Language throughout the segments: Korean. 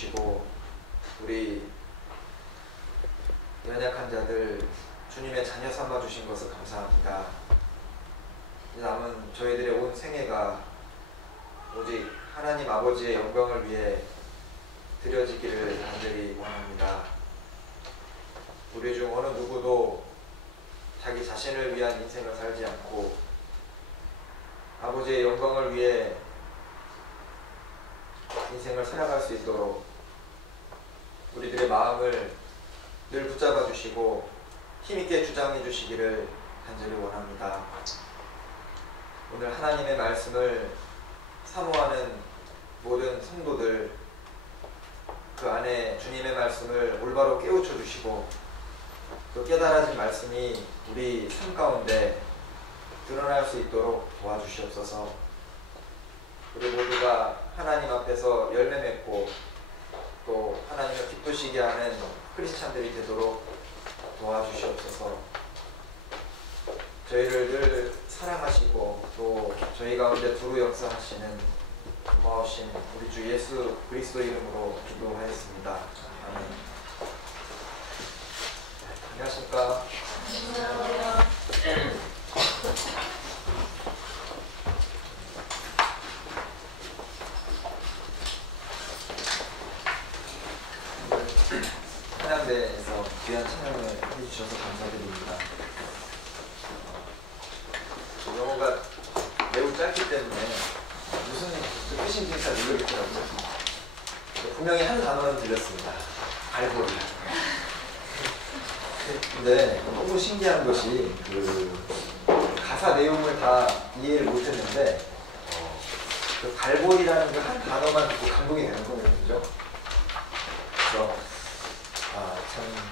주시고 우리 연약한 자들 주님의 자녀 삼아 주신 것을 감사합니다. 남은 저희들의 온 생애가 오직 하나님 아버지의 영광을 위해 드려지기를 간절히 원합니다. 우리 중 어느 누구도 자기 자신을 위한 인생을 살지 않고 아버지의 영광을 위해 인생을 살아갈 수 있도록 우리들의 마음을 늘 붙잡아 주시고 힘있게 주장해 주시기를 간절히 원합니다. 오늘 하나님의 말씀을 사모하는 모든 성도들, 그 안에 주님의 말씀을 올바로 깨우쳐 주시고 그 깨달아진 말씀이 우리 삶 가운데 드러날 수 있도록 도와주시옵소서. 우리 모두가 하나님 앞에서 열매 맺고 또 하나님을 기쁘시게 하는 크리스찬들이 되도록 도와주시옵소서. 저희를 늘 사랑하시고 또 저희 가운데 두루 역사하시는 고마우신 우리 주 예수 그리스도 이름으로 기도하였습니다. 아멘. 안녕하십니까. 찬양대에서 귀한 찬양을 해주셔서 감사드립니다. 영어가 매우 짧기 때문에 무슨 뜻인지 잘 모르겠더라고요. 분명히 한 단어는 들렸습니다. 발골. 근데 너무 신기한 것이 그 가사 내용을 다 이해를 못했는데 그 발골이라는 그 한 단어만 듣고 감동이 되는 거거든요. 그래서 참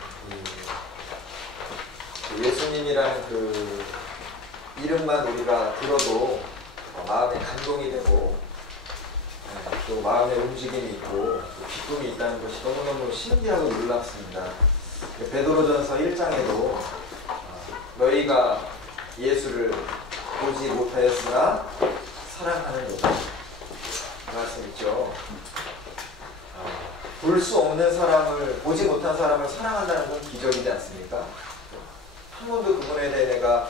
예수님이라는 그 이름만 우리가 들어도 마음에 감동이 되고 또 마음에 움직임이 있고 기쁨이 있다는 것이 너무너무 신기하고 놀랍습니다. 베드로전서 1장에도 너희가 예수를 보지 못하였으나 사랑하는 것 말씀 있죠. 볼 수 없는 사람을, 보지 못한 사람을 사랑한다는 건 기적이지 않습니까? 한 번도 그분에 대해 내가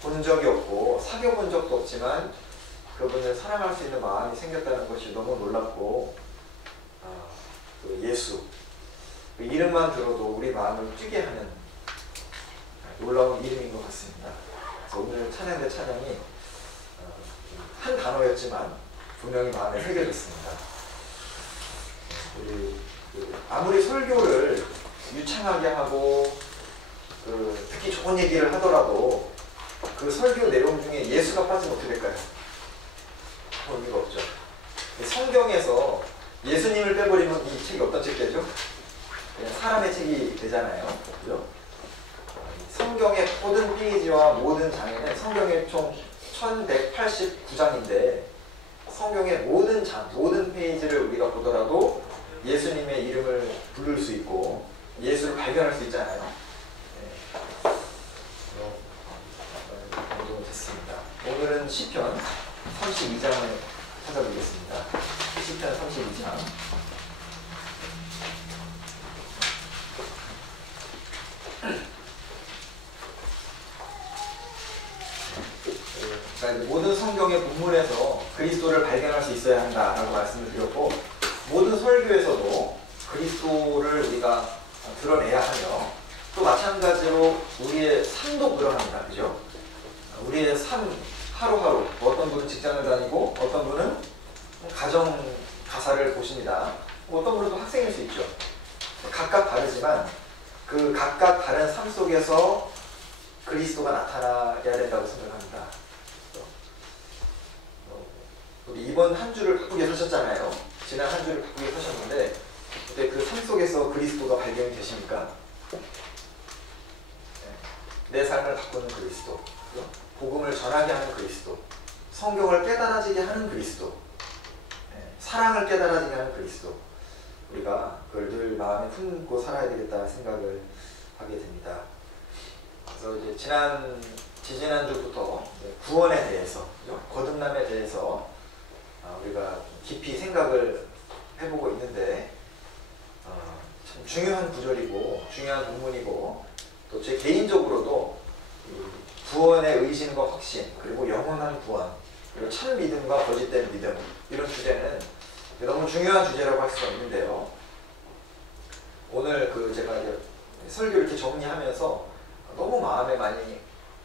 본 적이 없고 사귀어본 적도 없지만 그분을 사랑할 수 있는 마음이 생겼다는 것이 너무 놀랍고 그 예수 그 이름만 들어도 우리 마음을 뛰게 하는 놀라운 이름인 것 같습니다. 그래서 오늘 찬양대 찬양이 한 단어였지만 분명히 마음에 새겨졌습니다. 아무리 설교를 유창하게 하고 듣기 좋은 얘기를 하더라도 그 설교 내용 중에 예수가 빠지면 어떻게 될까요? 의미가 없죠. 성경에서 예수님을 빼버리면 이 책이 어떤 책 되죠? 그냥 사람의 책이 되잖아요. 그죠? 성경의 모든 페이지와 모든 장에는 성경의 총 1189장인데 성경의 모든 장, 모든 페이지를 우리가 보더라도 예수님의 이름을 부를 수 있고 예수를 발견할 수 있잖아요. 됐습니다. 오늘은 시편 32장을 찾아보겠습니다. 시편 32장. 모든 성경의 본문에서 그리스도를 발견할 수 있어야 한다라고 말씀을 드렸고 모든 설교에서도 그리스도를 우리가 드러내야 하며 또 마찬가지로 우리의 삶도 그러합니다. 그죠? 우리의 삶 하루하루 어떤 분은 직장을 다니고 어떤 분은 가정 가사를 보십니다. 어떤 분은 또 학생일 수 있죠. 각각 다르지만 그 각각 다른 삶 속에서 그리스도가 나타나야 된다고 생각합니다. 우리 이번 한 주를 바꾸게 사셨잖아요. 지난 한 주를 바꾸게 사셨는데 그때 그 삶 속에서 그리스도가 발견이 되십니까? 내 삶을 바꾸는 그리스도, 복음을 전하게 하는 그리스도, 성경을 깨달아지게 하는 그리스도, 사랑을 깨달아지게 하는 그리스도, 우리가 그걸 늘 마음에 품고 살아야 되겠다 생각을 하게 됩니다. 그래서 이제 지지난주부터 구원에 대해서, 거듭남에 대해서 우리가 깊이 생각을 해보고 있는데 참 중요한 구절이고 중요한 본문이고 또 제 개인적으로도 구원의 의심과 확신 그리고 영원한 구원 그리고 참 믿음과 거짓된 믿음 이런 주제는 너무 중요한 주제라고 할 수가 있는데요. 오늘 제가 이제 설교를 이렇게 정리하면서 너무 마음에 많이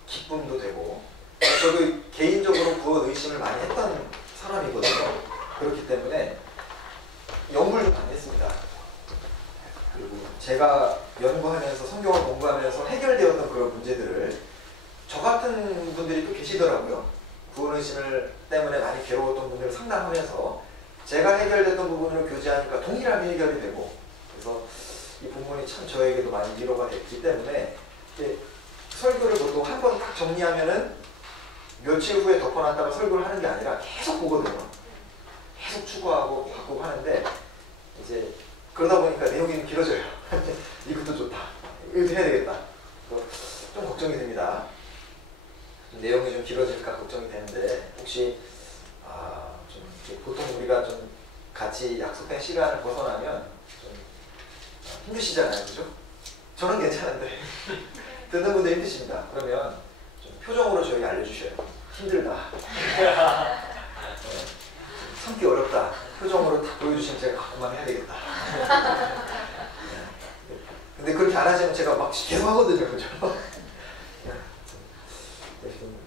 기쁨도 되고 저도 개인적으로 구원 의심을 많이 했던 사람이거든요. 그렇기 때문에 연구를 많이 했습니다. 그리고 제가 연구하면서 성경을 공부하면서 해결되었던 그런 문제들을 저 같은 분들이 또 계시더라고요. 구원 의심을 때문에 많이 괴로웠던 분들을 상담하면서 제가 해결됐던 부분으로 교제하니까 동일하게 해결이 되고 그래서 이 본문이 참 저에게도 많이 위로가 됐기 때문에 설교를 보통 한 번 딱 정리하면은 며칠 후에 덮어놨다가 설교를 하는 게 아니라 계속 보거든요. 계속 추구하고 바꾸고 하는데 이제 그러다 보니까 내용이 길어져요. 이것도 좋다. 이것도 해야 되겠다. 좀 걱정이 됩니다. 내용이 좀 길어질까 걱정이 되는데 혹시 좀 이렇게 보통 우리가 좀 같이 약속된 시간을 벗어나면 좀 힘드시잖아요, 그죠? 저는 괜찮은데 듣는 분들 힘드십니다. 그러면 좀 표정으로 저에게 알려주셔요. 힘들다. 참기 어렵다. 표정으로 딱 보여주시면 제가 그만해야 되겠다. 근데 그렇게 안 하시면 제가 막 계속 하거든요, 그죠?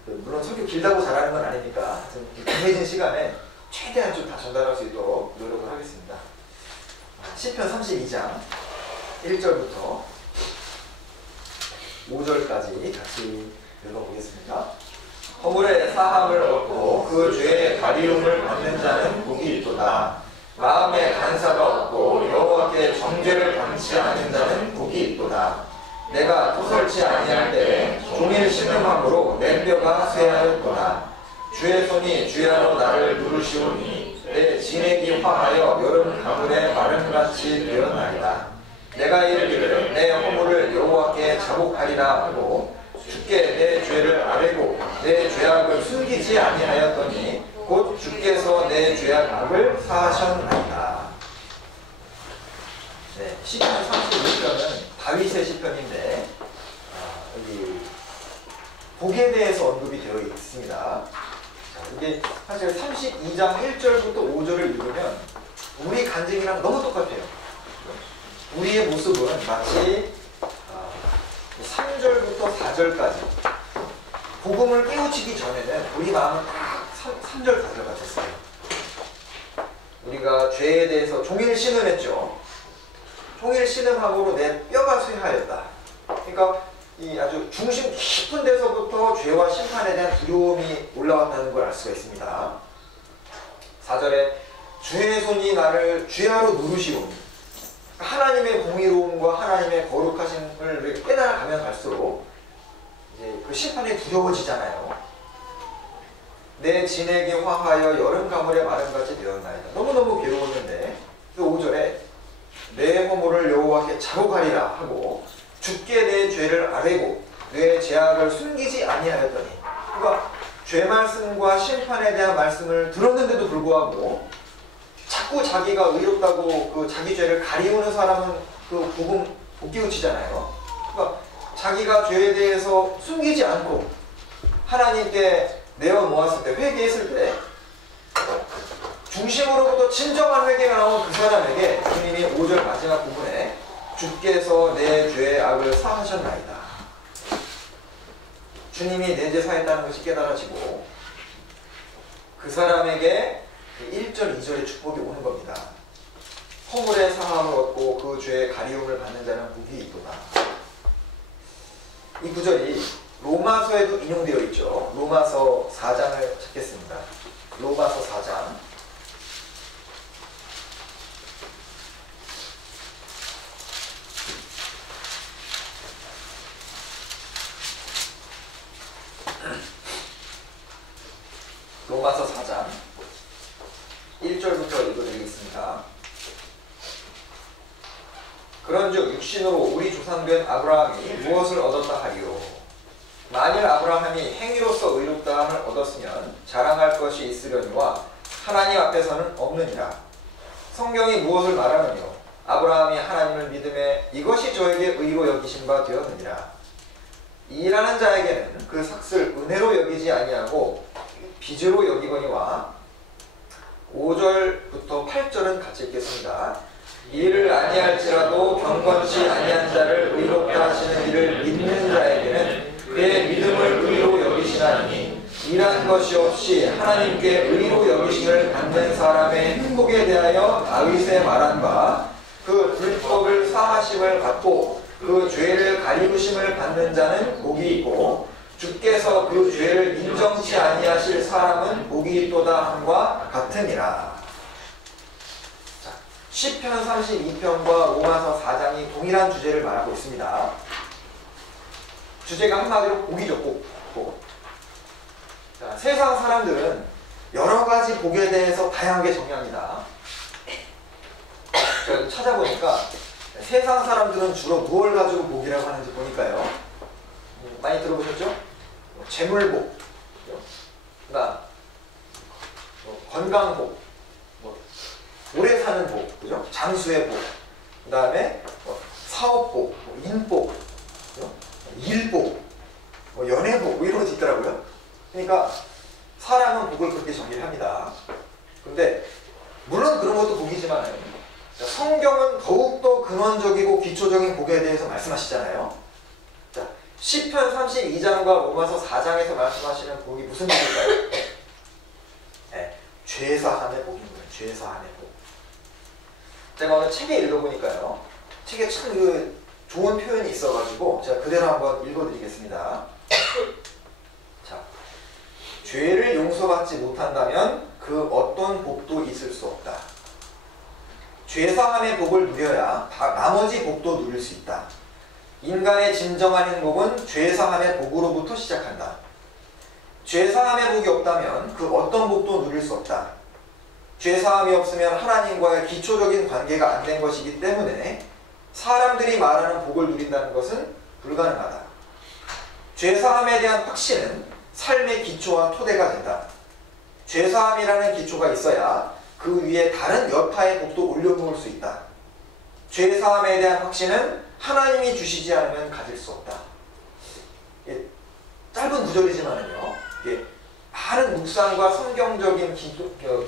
물론 설교 길다고 잘하는 건 아니니까 좀 정해진 시간에 최대한 좀 다 전달할 수 있도록 노력을 하겠습니다. 시편 32장 1절부터 5절까지 같이 읽어보겠습니다. 허물의 사함을 얻고 그 죄의 가리움을 받는 자는 복이 있도다. 마음에 간사가 없고 여호와께 정죄를 감치 않은 자는 복이 있도다. 내가 토설치 아니할 때에 종일 신음함으로 내 뼈가 쇠하였도다. 주의 손이 주야로 나를 누르시오니 내 진액이 화하여 여름 가물에 마름같이 되었나이다. 내가 이르기를 내 허물을 여호와께 자복하리라 하고 주께 내 죄를 아뢰고 내 죄악을 숨기지 아니하였더니 곧 주께서 내 죄악을 사하셨나이다. 네, 시편 31편은 다윗의 시편인데 여기 복에 대해서 언급이 되어 있습니다. 이게 사실 32장 1절부터 5절을 읽으면 우리 간증이랑 너무 똑같아요. 우리의 모습은 마치 3절부터 4절까지 복음을 깨우치기 전에는 우리 마음은 딱 3절 4절 같았어요. 우리가 죄에 대해서 종일 신음했죠. 종일 신음함으로 내 뼈가 쇠하였다. 그러니까 이 아주 중심 깊은 데서부터 죄와 심판에 대한 두려움이 올라왔다는 걸 알 수가 있습니다. 4절에 주의 손이 나를 주야로 누르시오니 하나님의 공의로움과 하나님의 거룩하심을 깨달아가면 갈수록 이제 그 심판이 두려워지잖아요. 내 진액이 화하여 여름 가물에 마름같이 되었나이다. 너무너무 괴로웠는데 그 5절에 내 허물을 여호와께 자복하리라 하고 주께 내 죄를 아뢰고 내 죄악을 숨기지 아니하였더니 그러니까 죄 말씀과 심판에 대한 말씀을 들었는데도 불구하고 자꾸 자기가 의롭다고 그 자기 죄를 가리우는 사람은 그 복음 못 깨우치잖아요. 그러니까 자기가 죄에 대해서 숨기지 않고 하나님께 내어 놓았을 때, 회개했을 때 중심으로부터 진정한 회개가 나온 그 사람에게 주님이 5절 마지막 부분에 주께서 내 죄의 악을 사하셨나이다. 주님이 내 죄 사했다는 것이 깨달아지고 그 사람에게 1절, 2절의 축복이 오는 겁니다. 허물의 사함을 얻고 그 죄의 가리움을 받는 자는 복이 있도다. 이 구절이 로마서에도 인용되어 있죠. 로마서 4장을 찾겠습니다. 로마서 4장 로마서 4장 1절부터 읽어드리겠습니다. 그런즉 육신으로 우리 조상된 아브라함이 무엇을 얻었다 하리요? 만일 아브라함이 행위로서 의롭다함을 얻었으면 자랑할 것이 있으려니와 하나님 앞에서는 없느니라. 성경이 무엇을 말하느뇨? 아브라함이 하나님을 믿음에 이것이 저에게 의로 여기신 바 되었느니라. 일하는 자에게는 그 삭슬 은혜로 여기지 아니하고 빚으로 여기거니와 5절부터 8절은 같이 읽겠습니다. 일을 아니할지라도 경건치 아니한 자를 의롭게 하시는 이를 믿는 자에게는 그의 믿음을 의로 여기시나니 일한 것이 없이 하나님께 의로 여기심을 받는 사람의 행복에 대하여 다윗의 말한 바 그 불법을 사하심을 받고 그 죄를 가리우심을 받는 자는 복이 있고 주께서 그 죄를 인정치 아니하실 사람은 복이 있도다 함과 같으니라. 자, 시편 32편과 로마서 4장이 동일한 주제를 말하고 있습니다. 주제가 한마디로 복이죠. 복. 자, 세상 사람들은 여러 가지 복에 대해서 다양하게 정의합니다. 제가 찾아보니까 세상 사람들은 주로 무엇을 가지고 복이라고 하는지 보니까요. 많이 들어보셨죠? 재물복, 그다음 건강복, 오래 사는 복, 그죠? 장수의 복, 그다음에 사업복, 인복, 그죠? 일복, 연애복 이런 것도 있더라고요. 그러니까 사람은 복을 그렇게 정의를 합니다. 그런데 물론 그런 것도 복이지만 성경은 더욱더 근원적이고 기초적인 복에 대해서 말씀하시잖아요. 자, 시편 32장과 로마서 4장에서 말씀하시는 복이 무슨 복일까요? 네, 죄사함의 복입니다. 죄사함의 복. 제가 오늘 책에 읽어보니까요. 책에 참 좋은 표현이 있어가지고 제가 그대로 한번 읽어드리겠습니다. 자, 죄를 용서받지 못한다면 그 어떤 복도 있을 수 없다. 죄사함의 복을 누려야 나머지 복도 누릴 수 있다. 인간의 진정한 행복은 죄사함의 복으로부터 시작한다. 죄사함의 복이 없다면 그 어떤 복도 누릴 수 없다. 죄사함이 없으면 하나님과의 기초적인 관계가 안 된 것이기 때문에 사람들이 말하는 복을 누린다는 것은 불가능하다. 죄사함에 대한 확신은 삶의 기초와 토대가 된다. 죄사함이라는 기초가 있어야 그 위에 다른 여타의 복도 올려놓을 수 있다. 죄사함에 대한 확신은 하나님이 주시지 않으면 가질 수 없다. 짧은 구절이지만요, 많은 묵상과 성경적인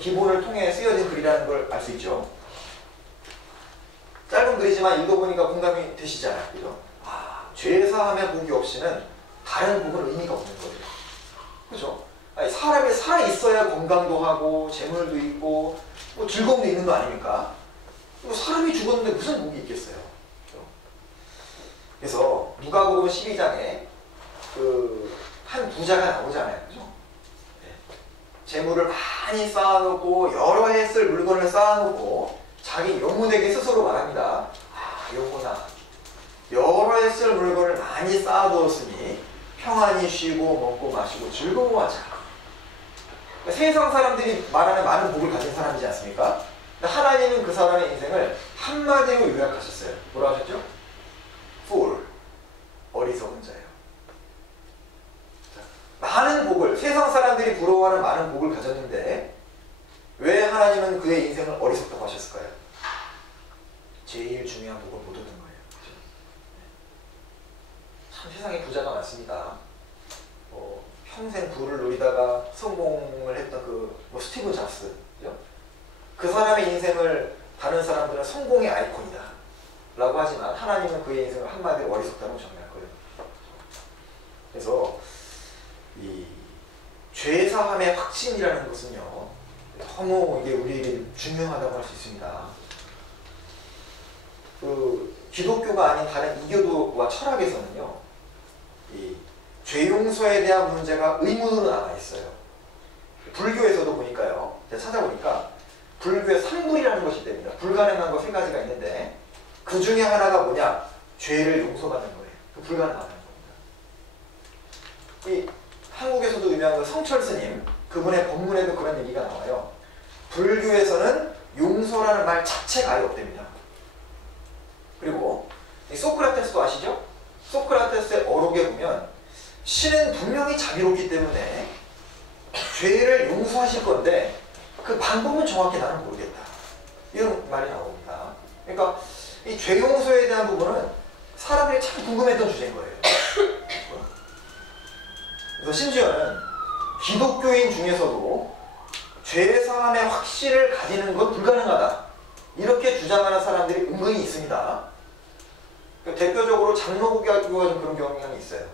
기본을 통해 쓰여진 글이라는 걸 알 수 있죠. 짧은 글이지만 읽어보니까 공감이 되시잖아요. 그죠? 죄사함의 복이 없이는 다른 복은 의미가 없는 거예요. 그죠? 아니, 사람이 살아있어야 건강도 하고 재물도 있고 즐거움도 있는 거 아닙니까? 사람이 죽었는데 무슨 복이 있겠어요? 그래서 누가복음 12장에 한 부자가 나오잖아요. 그죠? 네. 재물을 많이 쌓아놓고 여러 해 쓸 물건을 쌓아놓고 자기 영혼에게 스스로 말합니다. 영혼아, 여러 해 쓸 물건을 많이 쌓아두었으니 평안히 쉬고 먹고 마시고 즐거워하자. 세상 사람들이 말하는 많은 복을 가진 사람이지 않습니까? 하나님은 그 사람의 인생을 한마디로 요약하셨어요. 뭐라 하셨죠? Fool, 어리석은 자예요. 많은 복을, 세상 사람들이 부러워하는 많은 복을 가졌는데 왜 하나님은 그의 인생을 어리석다고 하셨을까요? 제일 중요한 복을 못 얻은 거예요. 그렇죠? 참 세상에 부자가 많습니다. 평생 부를 누리다가 성공을 했던 스티브 잡스, 그죠? 그 사람의 인생을 다른 사람들은 성공의 아이콘이다 라고 하지만 하나님은 그의 인생을 한마디로 어리석다고 정의할 거예요. 그래서 이 죄사함의 확신이라는 것은요, 너무 이게 우리에게 중요하다고 할 수 있습니다. 기독교가 아닌 다른 이교도와 철학에서는요, 이 죄 용서에 대한 문제가 의문으로 남아있어요. 불교에서도 보니까요, 제가 찾아보니까 불교에 3불이라는 것이 있답니다. 불가능한 거 3가지가 있는데 그 중에 하나가 뭐냐? 죄를 용서받는 거예요. 불가능하다는 겁니다. 한국에서도 유명한 성철 스님, 그분의 법문에도 그런 얘기가 나와요. 불교에서는 용서라는 말 자체가 아예 없답니다. 그리고 소크라테스도 아시죠? 소크라테스의 어록에 보면 신은 분명히 자비롭기 때문에 죄를 용서하실 건데 그 방법은 정확히 나는 모르겠다. 이런 말이 나옵니다. 그러니까 이 죄 용서에 대한 부분은 사람들이 참 궁금했던 주제인 거예요. 그래서 심지어는 기독교인 중에서도 죄 사함의 확신을 가지는 건 불가능하다, 이렇게 주장하는 사람들이 은근히 있습니다. 대표적으로 장로교가 좀 그런 경향이 있어요.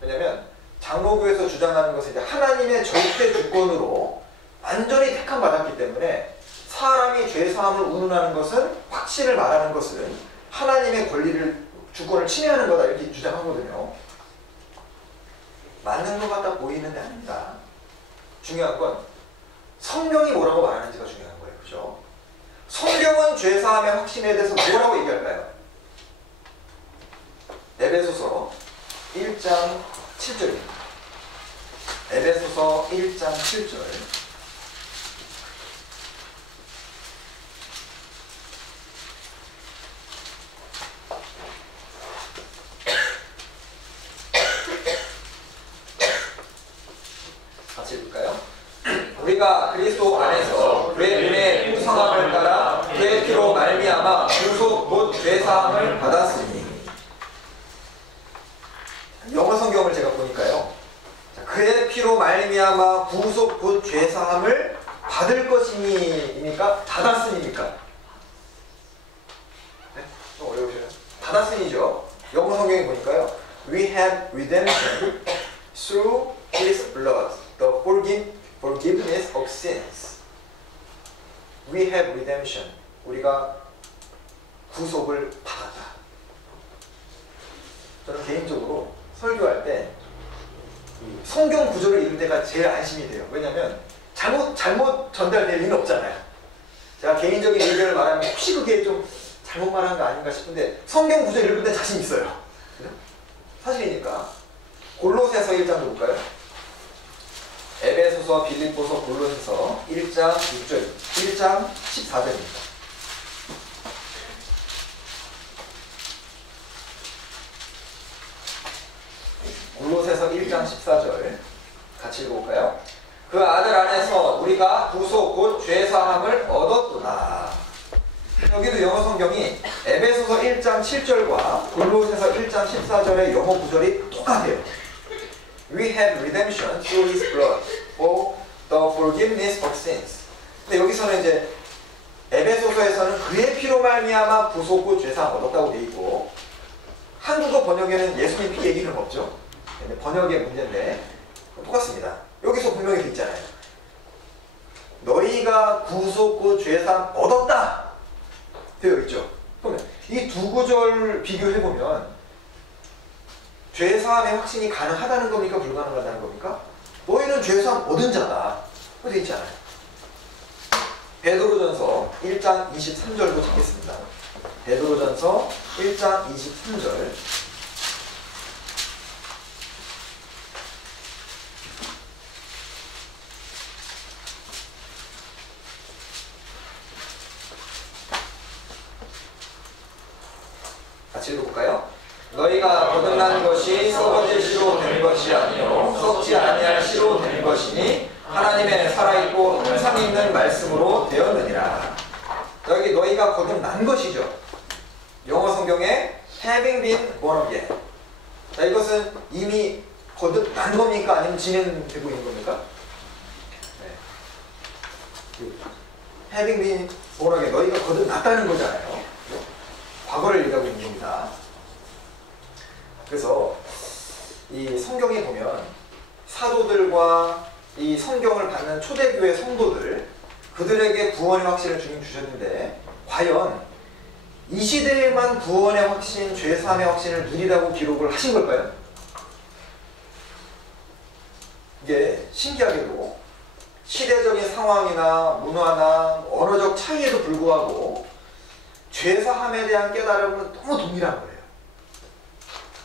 왜냐하면 장로교에서 주장하는 것은 이제 하나님의 절대 주권으로 완전히 택함 받았기 때문에 사람이 죄 사함을 운운하는 것은, 확신을 말하는 것은 하나님의 권리를, 주권을 침해하는 거다, 이렇게 주장하거든요. 맞는 것 같아 보이는데 아닙니다. 중요한 건 성경이 뭐라고 말하는지가 중요한 거예요. 그죠? 성경은 죄 사함의 확신에 대해서 뭐라고 얘기할까요? 에베소서 1장 7절입니다. 에베소서 1장 7절. 같이 읽을까요? 우리가 그리스도 안에서 그의 은혜의 풍성함을 따라 그의 피로 말미암아 구속 곧 죄사함을 받았으니. 영어 성경을 제가 보니까요, 그의 피로 말미암아 구속 곧 죄사함을 받을 것이니입니까? 받았으니입니까? 네? 좀 어려우셔요? 받았으니죠. 영어 성경에 보니까요, We have redemption through His blood, the forgiveness of sins. We have redemption. 우리가 구속을 받았다. 저는 개인적으로 설교할 때 성경 구절을 읽을 때가 제일 안심이 돼요. 왜냐하면 잘못 전달될 리는 없잖아요. 제가 개인적인 의견을 말하면 혹시 그게 좀 잘못 말한 거 아닌가 싶은데 성경 구절 읽을 때 자신 있어요. 사실이니까. 골로새서 1장 볼까요? 에베소서, 빌립보서, 골로새서 1장 6절, 1장 14절입니다. 골로새서 1장 14절 같이 읽어볼까요? 그 아들 안에서 우리가 구속 곧 죄사함을 얻었구나. 여기도 영어 성경이 에베소서 1장 7절과 골로새서 1장 14절의 영어 구절이 똑같아요. We have redemption through His blood for the forgiveness of sins. 근데 여기서는 이제 에베소서에서는 그의 피로 말미암아 구속 곧 죄사함 얻었다고 돼 있고, 한국어 번역에는 예수님 피 얘기는 없죠. 번역의 문제인데 똑같습니다. 여기서 분명히 돼 있잖아요. 너희가 구속 곧 죄사함 얻었다 되어 있죠. 그러면 이 두 구절 비교해보면 죄사함의 확신이 가능하다는 겁니까? 불가능하다는 겁니까? 너희는 죄사함 얻은 자다. 그렇게 있지 않아요. 베드로전서 1장 23절도 찾겠습니다. 베드로전서 1장 23절. 같이 읽어볼까요? 너희가 거듭난 것이 썩어질 씨로 된 것이 아니요 썩지 아니할 씨로 된 것이니 하나님의 살아있고 항상 있는 말씀으로 되었느니라. 여기 너희가 거듭난 것이죠. 영어 성경에 having been born again. 자, 이것은 이미 거듭난 겁니까? 아니면 진행되고 있는 겁니까? 네. having been born again. 너희가 거듭났다는 거잖아요. 과거를 얘기하고 있는 겁니다. 그래서 이 성경에 보면 사도들과 이 성경을 받는 초대교회 성도들, 그들에게 구원의 확신을 주님 주셨는데 과연 이 시대에만 구원의 확신, 죄사함의 확신을 누리라고 기록을 하신 걸까요? 이게 신기하게도 시대적인 상황이나 문화나 언어적 차이에도 불구하고 죄사함에 대한 깨달음은 너무 동일한 거예요.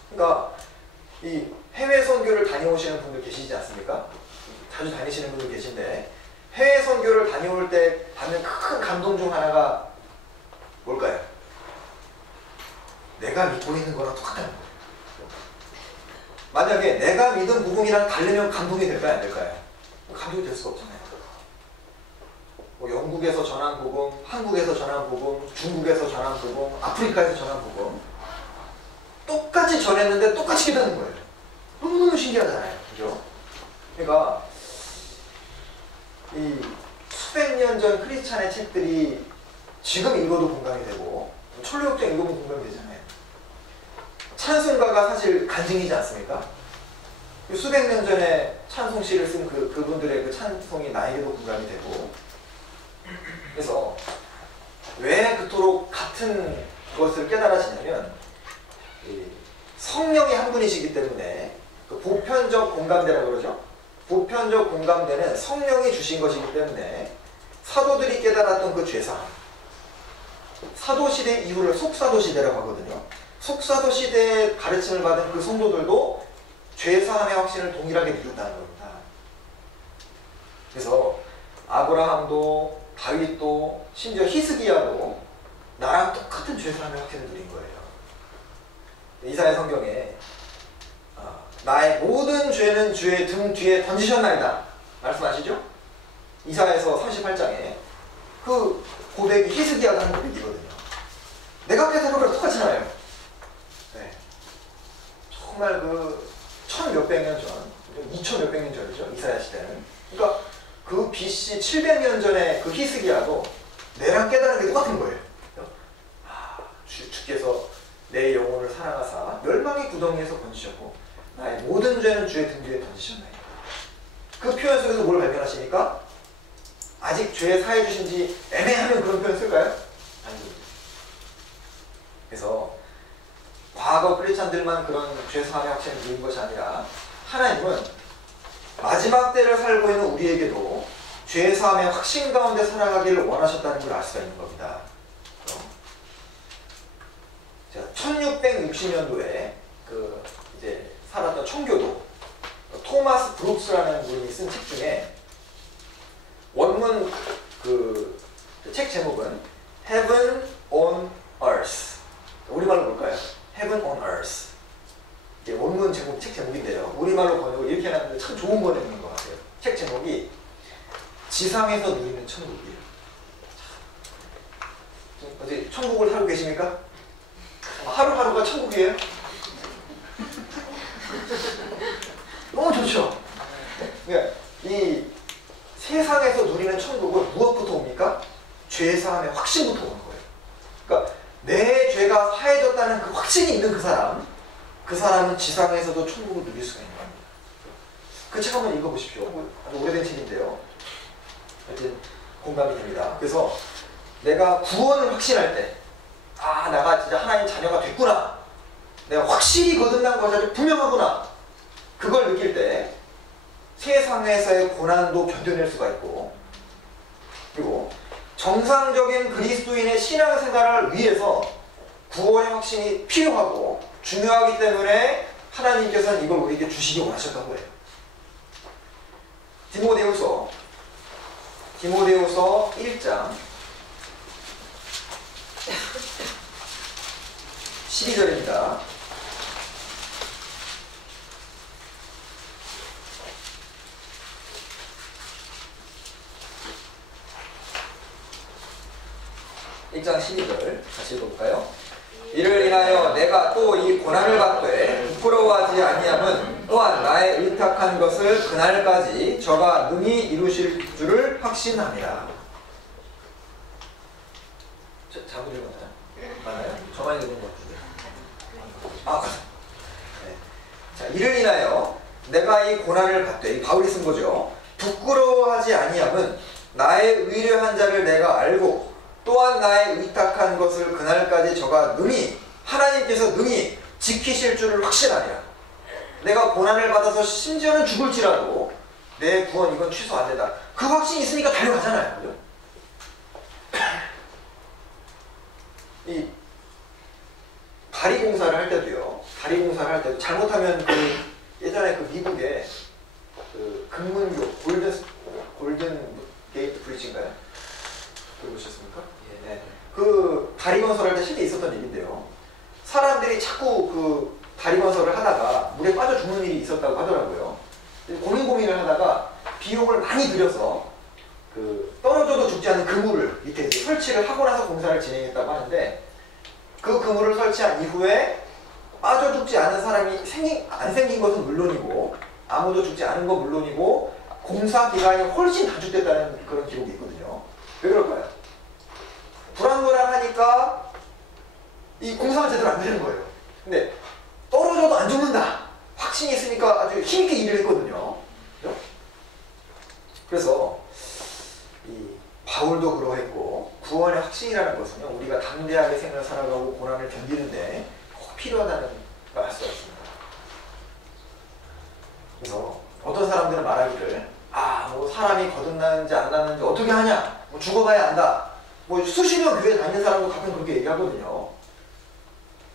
그러니까 이 해외 선교를 다녀오시는 분들 계시지 않습니까? 자주 다니시는 분들 계신데 해외 선교를 다녀올 때 받는 큰 감동 중 하나가 뭘까요? 내가 믿고 있는 거랑 똑같다는 거예요. 만약에 내가 믿은 복음이랑 다르면 감동이 될까요? 안 될까요? 감동이 될 수가 없잖아요. 뭐 영국에서 전한 복음, 한국에서 전한 복음, 중국에서 전한 복음, 아프리카에서 전한 복음 똑같이 전했는데 똑같이 깨닫는 거예요. 너무너무 신기하잖아요. 그죠? 그러니까 이 수백 년 전 크리스찬의 책들이 지금 읽어도 공감이 되고 철로역정 읽으면 공감이 되잖아요. 찬송가가 사실 간증이지 않습니까? 수백 년 전에 찬송시를 쓴 그분들의 그 찬송이 나에게도 공감이 되고, 그래서 왜 그토록 같은 것을 깨달아지냐면 성령이 한 분이시기 때문에 그 보편적 공감대라고 그러죠. 보편적 공감대는 성령이 주신 것이기 때문에 사도들이 깨달았던 그 죄사함, 사도시대 이후를 속사도시대라고 하거든요. 속사도시대의 가르침을 받은 그 성도들도 죄사함의 확신을 동일하게 믿었다는 겁니다. 그래서 아브라함도 다윗도 심지어 히스기야도 나랑 똑같은 죄사함의 확신을 누린 거예요. 이사야 성경에 나의 모든 죄는 주의 등 뒤에 던지셨나이다 말씀하시죠? 이사야에서 38장에 그 고백이 히스기야가 하는 고백이거든요. 내가 깨달으라 똑같이 나와요. 네. 정말 그 1000몇백 년 전, 2000몇백 년 전이죠. 이사야 시대는. 그러니까 그 BC 700년 전에 그 히스기야도 내랑 깨달은 게 똑같은 거예요. 주께서 내 영혼을 사랑하사 멸망의 구덩이에서 건지셨고 나의 모든 죄는 주의 등 뒤에 던지셨나이다. 그 표현 속에서 뭘 발견하십니까? 아직 죄 사해 주신 지 애매하면 그런 표현 쓸까요? 아니죠. 그래서 과거 크리스찬들만 그런 죄 사함의 확신을 누린 것이 아니라 하나님은 마지막 때를 살고 있는 우리에게도 죄 사함의 확신 가운데 살아가기를 원하셨다는 걸 알 수가 있는 겁니다. 1660년도에 그 이제 살았던 청교도 토마스 브룩스라는 분이 쓴 책 중에 원문 그 책 제목은 Heaven on Earth. 우리말로 볼까요? Heaven on Earth. 이게 원문 제목, 책 제목인데요. 우리말로 번역을 이렇게 해놨는데 참 좋은 번역인 것 같아요. 책 제목이 지상에서 누리는 천국이에요. 어제 천국을 살고 계십니까? 하루하루가 천국이에요? 너무 좋죠? 그러니까 이 세상에서 누리는 천국은 무엇부터 옵니까? 죄사함의 확신부터 오는 거예요. 그러니까 내 죄가 사해졌다는 그 확신이 있는 그 사람은 지상에서도 천국을 누릴 수가 있는 겁니다. 그 책 한번 읽어보십시오. 아주 오래된 책인데요. 하여튼 공감이 됩니다. 그래서 내가 구원을 확신할 때 내가 진짜 하나님 자녀가 됐구나. 내가 확실히 거듭난 것이 아주 분명하구나. 그걸 느낄 때 세상에서의 고난도 견뎌낼 수가 있고, 그리고 정상적인 그리스도인의 신앙생활을 위해서 구원의 확신이 필요하고 중요하기 때문에 하나님께서는 이걸 우리에게 주시기 원하셨던 거예요. 디모데후서 1장 12절입니다. (1장 12절) 같이 읽어볼까요? 이를 인하여 내가 또 이 고난을 받되 부끄러워하지 아니함은 또한 나의 의탁한 것을 그날까지 저가 능히 이루실 줄을 확신합니다. 잘못 읽었나요? 맞나요? 저만 읽은 것 같은데. 네. 자, 이를 인하여 내가 이 고난을 받되, 이 바울이 쓴 거죠. 부끄러워하지 아니함은 나의 의뢰한 자를 내가 알고 또한 나의 의탁한 것을 그날까지 저가 능히, 하나님께서 능히 지키실 줄을 확신하리라. 내가 고난을 받아서 심지어는 죽을지라도 내 구원 이건 취소 안 된다. 그 확신이 있으니까 달려가잖아요. 그죠? 이 다리 공사를 할 때도요. 다리 공사를 할 때도 잘못하면 예전에 그 미국에 그 금문교 골든 게이트 브리지인가요? 들어보셨습니까? 네. 그 다리 건설할 때 실제 있었던 일인데요. 사람들이 자꾸 그 다리 건설을 하다가 물에 빠져 죽는 일이 있었다고 하더라고요. 고민을 하다가 비용을 많이 들여서 떨어져도 죽지 않는 그물을 밑에 이제 설치를 하고 나서 공사를 진행했다고 하는데, 그 그물을 설치한 이후에 빠져 죽지 않은 사람이 안 생긴 것은 물론이고, 아무도 죽지 않은 건 물론이고, 공사 기간이 훨씬 단축됐다는 그런 기록이 있거든요. 왜 그럴까요? 불안불안하니까 이 공사가 제대로 안 되는 거예요. 근데 떨어져도 안 죽는다, 확신이 있으니까 아주 힘있게 일을 했거든요. 그죠? 그래서 이 바울도 그러했고, 구원의 확신이라는 것은요, 우리가 담대하게 생을 살아가고 고난을 견디는데 꼭 필요하다는 걸 알 수가 있습니다. 그래서 어떤 사람들은 말하기를, 뭐 사람이 거듭나는지 안 나는지 어떻게 하냐, 뭐 죽어봐야 안다, 뭐 수십 년 교회 다니는 사람도 가끔 그렇게 얘기하거든요.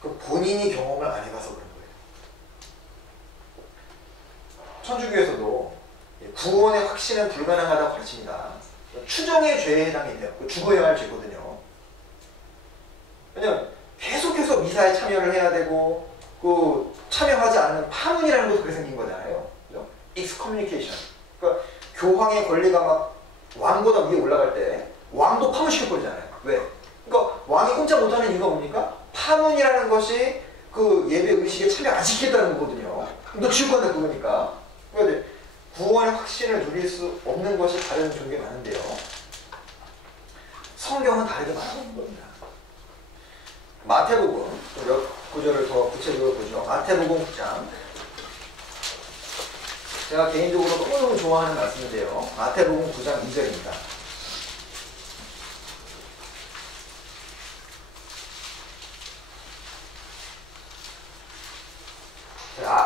그 본인이 경험을 안 해봐서 그런 거예요. 천주교에서도 구원의 확신은 불가능하다고 가르칩니다. 추정의 죄에 해당이 돼요. 죽어야 할 죄거든요. 왜냐면 계속해서 미사에 참여를 해야 되고, 참여하지 않으면 파문이라는 것도 그렇게 생긴 거잖아요. 그죠? excommunication. 그러니까 교황의 권리가 막 왕보다 위에 올라갈 때 왕도 파문시켜버리잖아요. 왜? 그러니까 왕이 꼼짝 못하는 이유가 뭡니까? 파문이라는 것이 그 예배 의식에 참여 안 시켰다는 거거든요. 너 지옥 간다 그거니까. 그러니까 구원의 확신을 누릴 수 없는 것이 다른 종교에 많은데요, 성경은 다르게 말하고 있는 겁니다. 마태복음, 몇 구절을 더 구체적으로 보죠. 마태복음 9장. 제가 개인적으로 너무너무 좋아하는 말씀인데요, 마태복음 9장 2절입니다.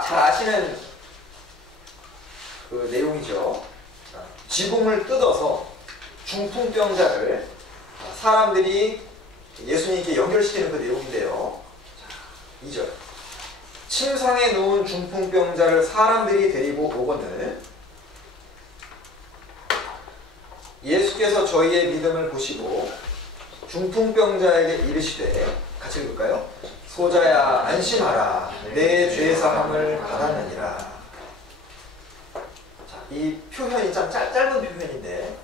잘 아시는 그 내용이죠. 지붕을 뜯어서 중풍병자를 사람들이 예수님께 연결시키는 그 내용인데요. 2절. 침상에 누운 중풍병자를 사람들이 데리고 오거늘 예수께서 저희의 믿음을 보시고 중풍병자에게 이르시되, 같이 읽을까요? 소자야 안심하라, 내 죄사함을 받았느니라. 자, 이 표현이 참 짧은 표현인데,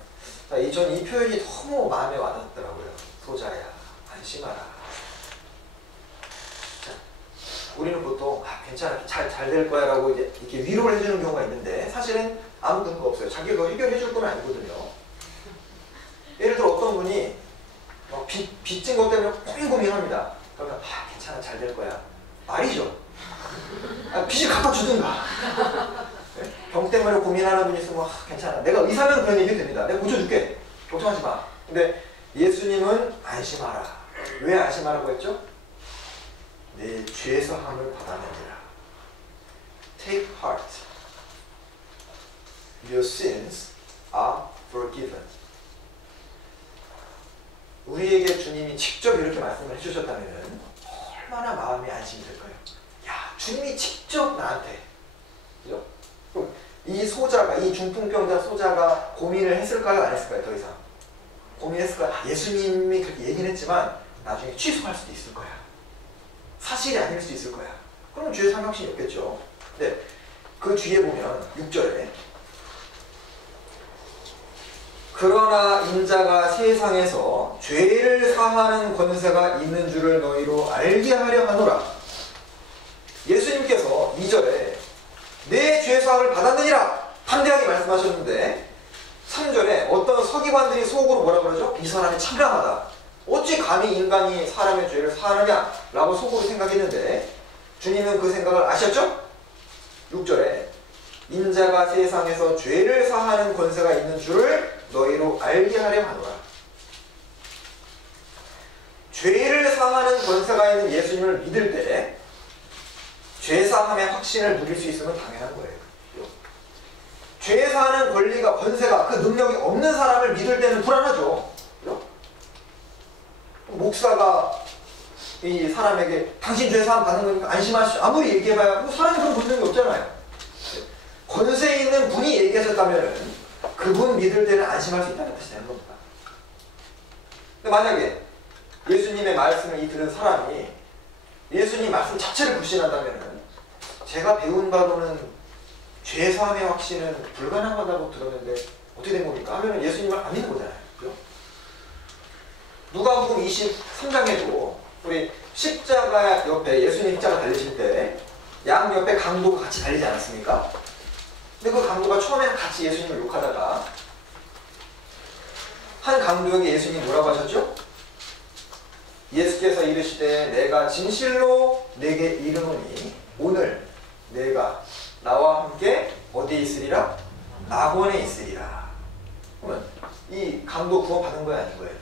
전 이 표현이 너무 마음에 와닿더라고요. 소자야 안심하라. 자, 우리는 보통 괜찮아, 잘 될 거야 라고 이렇게 위로를 해주는 경우가 있는데, 사실은 아무 근거 없어요. 자기가 그걸 해결해 줄 건 아니거든요. 예를 들어 어떤 분이 빚진 것 때문에 고민합니다. 그러면 괜찮아, 잘 될 거야, 말이죠. 빚을 갚아주든가. 병 때문에 고민하는 분이 있으면 괜찮아, 내가 의사면 그런 얘기 됩니다. 내가 고쳐줄게, 걱정하지 마. 근데 예수님은 안심하라. 왜 안심하라고 했죠? 내 죄사함을 받았느니라. Take heart, your sins are forgiven. 우리에게 주님이 직접 이렇게 말씀을 해주셨다면 얼마나 마음이 안심이 될까요? 야, 주님이 직접 나한테, 그죠? 그럼 이 소자가, 이 중풍병자 소자가 고민을 했을까요? 안 했을까요? 더 이상 고민했을까요? 예수님이 그렇게 얘기는 했지만 나중에 취소할 수도 있을 거야, 사실이 아닐 수도 있을 거야. 그러면 죄의 상각심이 없겠죠. 근데 그 뒤에 보면 6절에, 그러나 인자가 세상에서 죄를 사하는 권세가 있는 줄을 너희로 알게 하려 하노라. 예수님께서 2절에 내 죄사함을 받았느니라 담대하게 말씀하셨는데, 3절에 어떤 서기관들이 속으로 뭐라 그러죠? 이 사람이 참량하다, 어찌 감히 인간이 사람의 죄를 사하느냐 라고 속으로 생각했는데, 주님은 그 생각을 아셨죠? 6절에 인자가 세상에서 죄를 사하는 권세가 있는 줄을 너희로 알게 하려 하노라. 죄를 사하는 권세가 있는 예수님을 믿을 때 죄사함의 확신을 누릴 수 있으면 당연한 거예요. 죄 사하는 권리가, 권세가, 그 능력이 없는 사람을 믿을 때는 불안하죠. 그죠? 목사가 이 사람에게 당신 죄사함 받는 거니까 안심하시오, 아무리 얘기해봐야 뭐 사람이 그런 권능이 없잖아요. 권세 있는 분이 얘기하셨다면 그분 믿을 때는 안심할 수 있다는 뜻이 되는 겁니다. 근데 만약에 예수님의 말씀을 들은 사람이 예수님 말씀 자체를 불신한다면, 제가 배운 바로는 죄사함의 확신은 불가능하다고 들었는데 어떻게 된 겁니까? 하면은 예수님을 안 믿는 거잖아요. 그죠? 누가복음 23장에도 우리 십자가 옆에 예수님 십자가 달리실 때 양 옆에 강도가 같이 달리지 않았습니까? 근데 그 강도가 처음에는 같이 예수님을 욕하다가 한 강도에게 예수님이 뭐라고 하셨죠? 예수께서 이르시되 내가 진실로 내게 이르노니 오늘 내가 나와 함께 어디에 있으리라? 낙원에 있으리라. 그러면 이 강도 구원 받은 거야 아닌 거예요?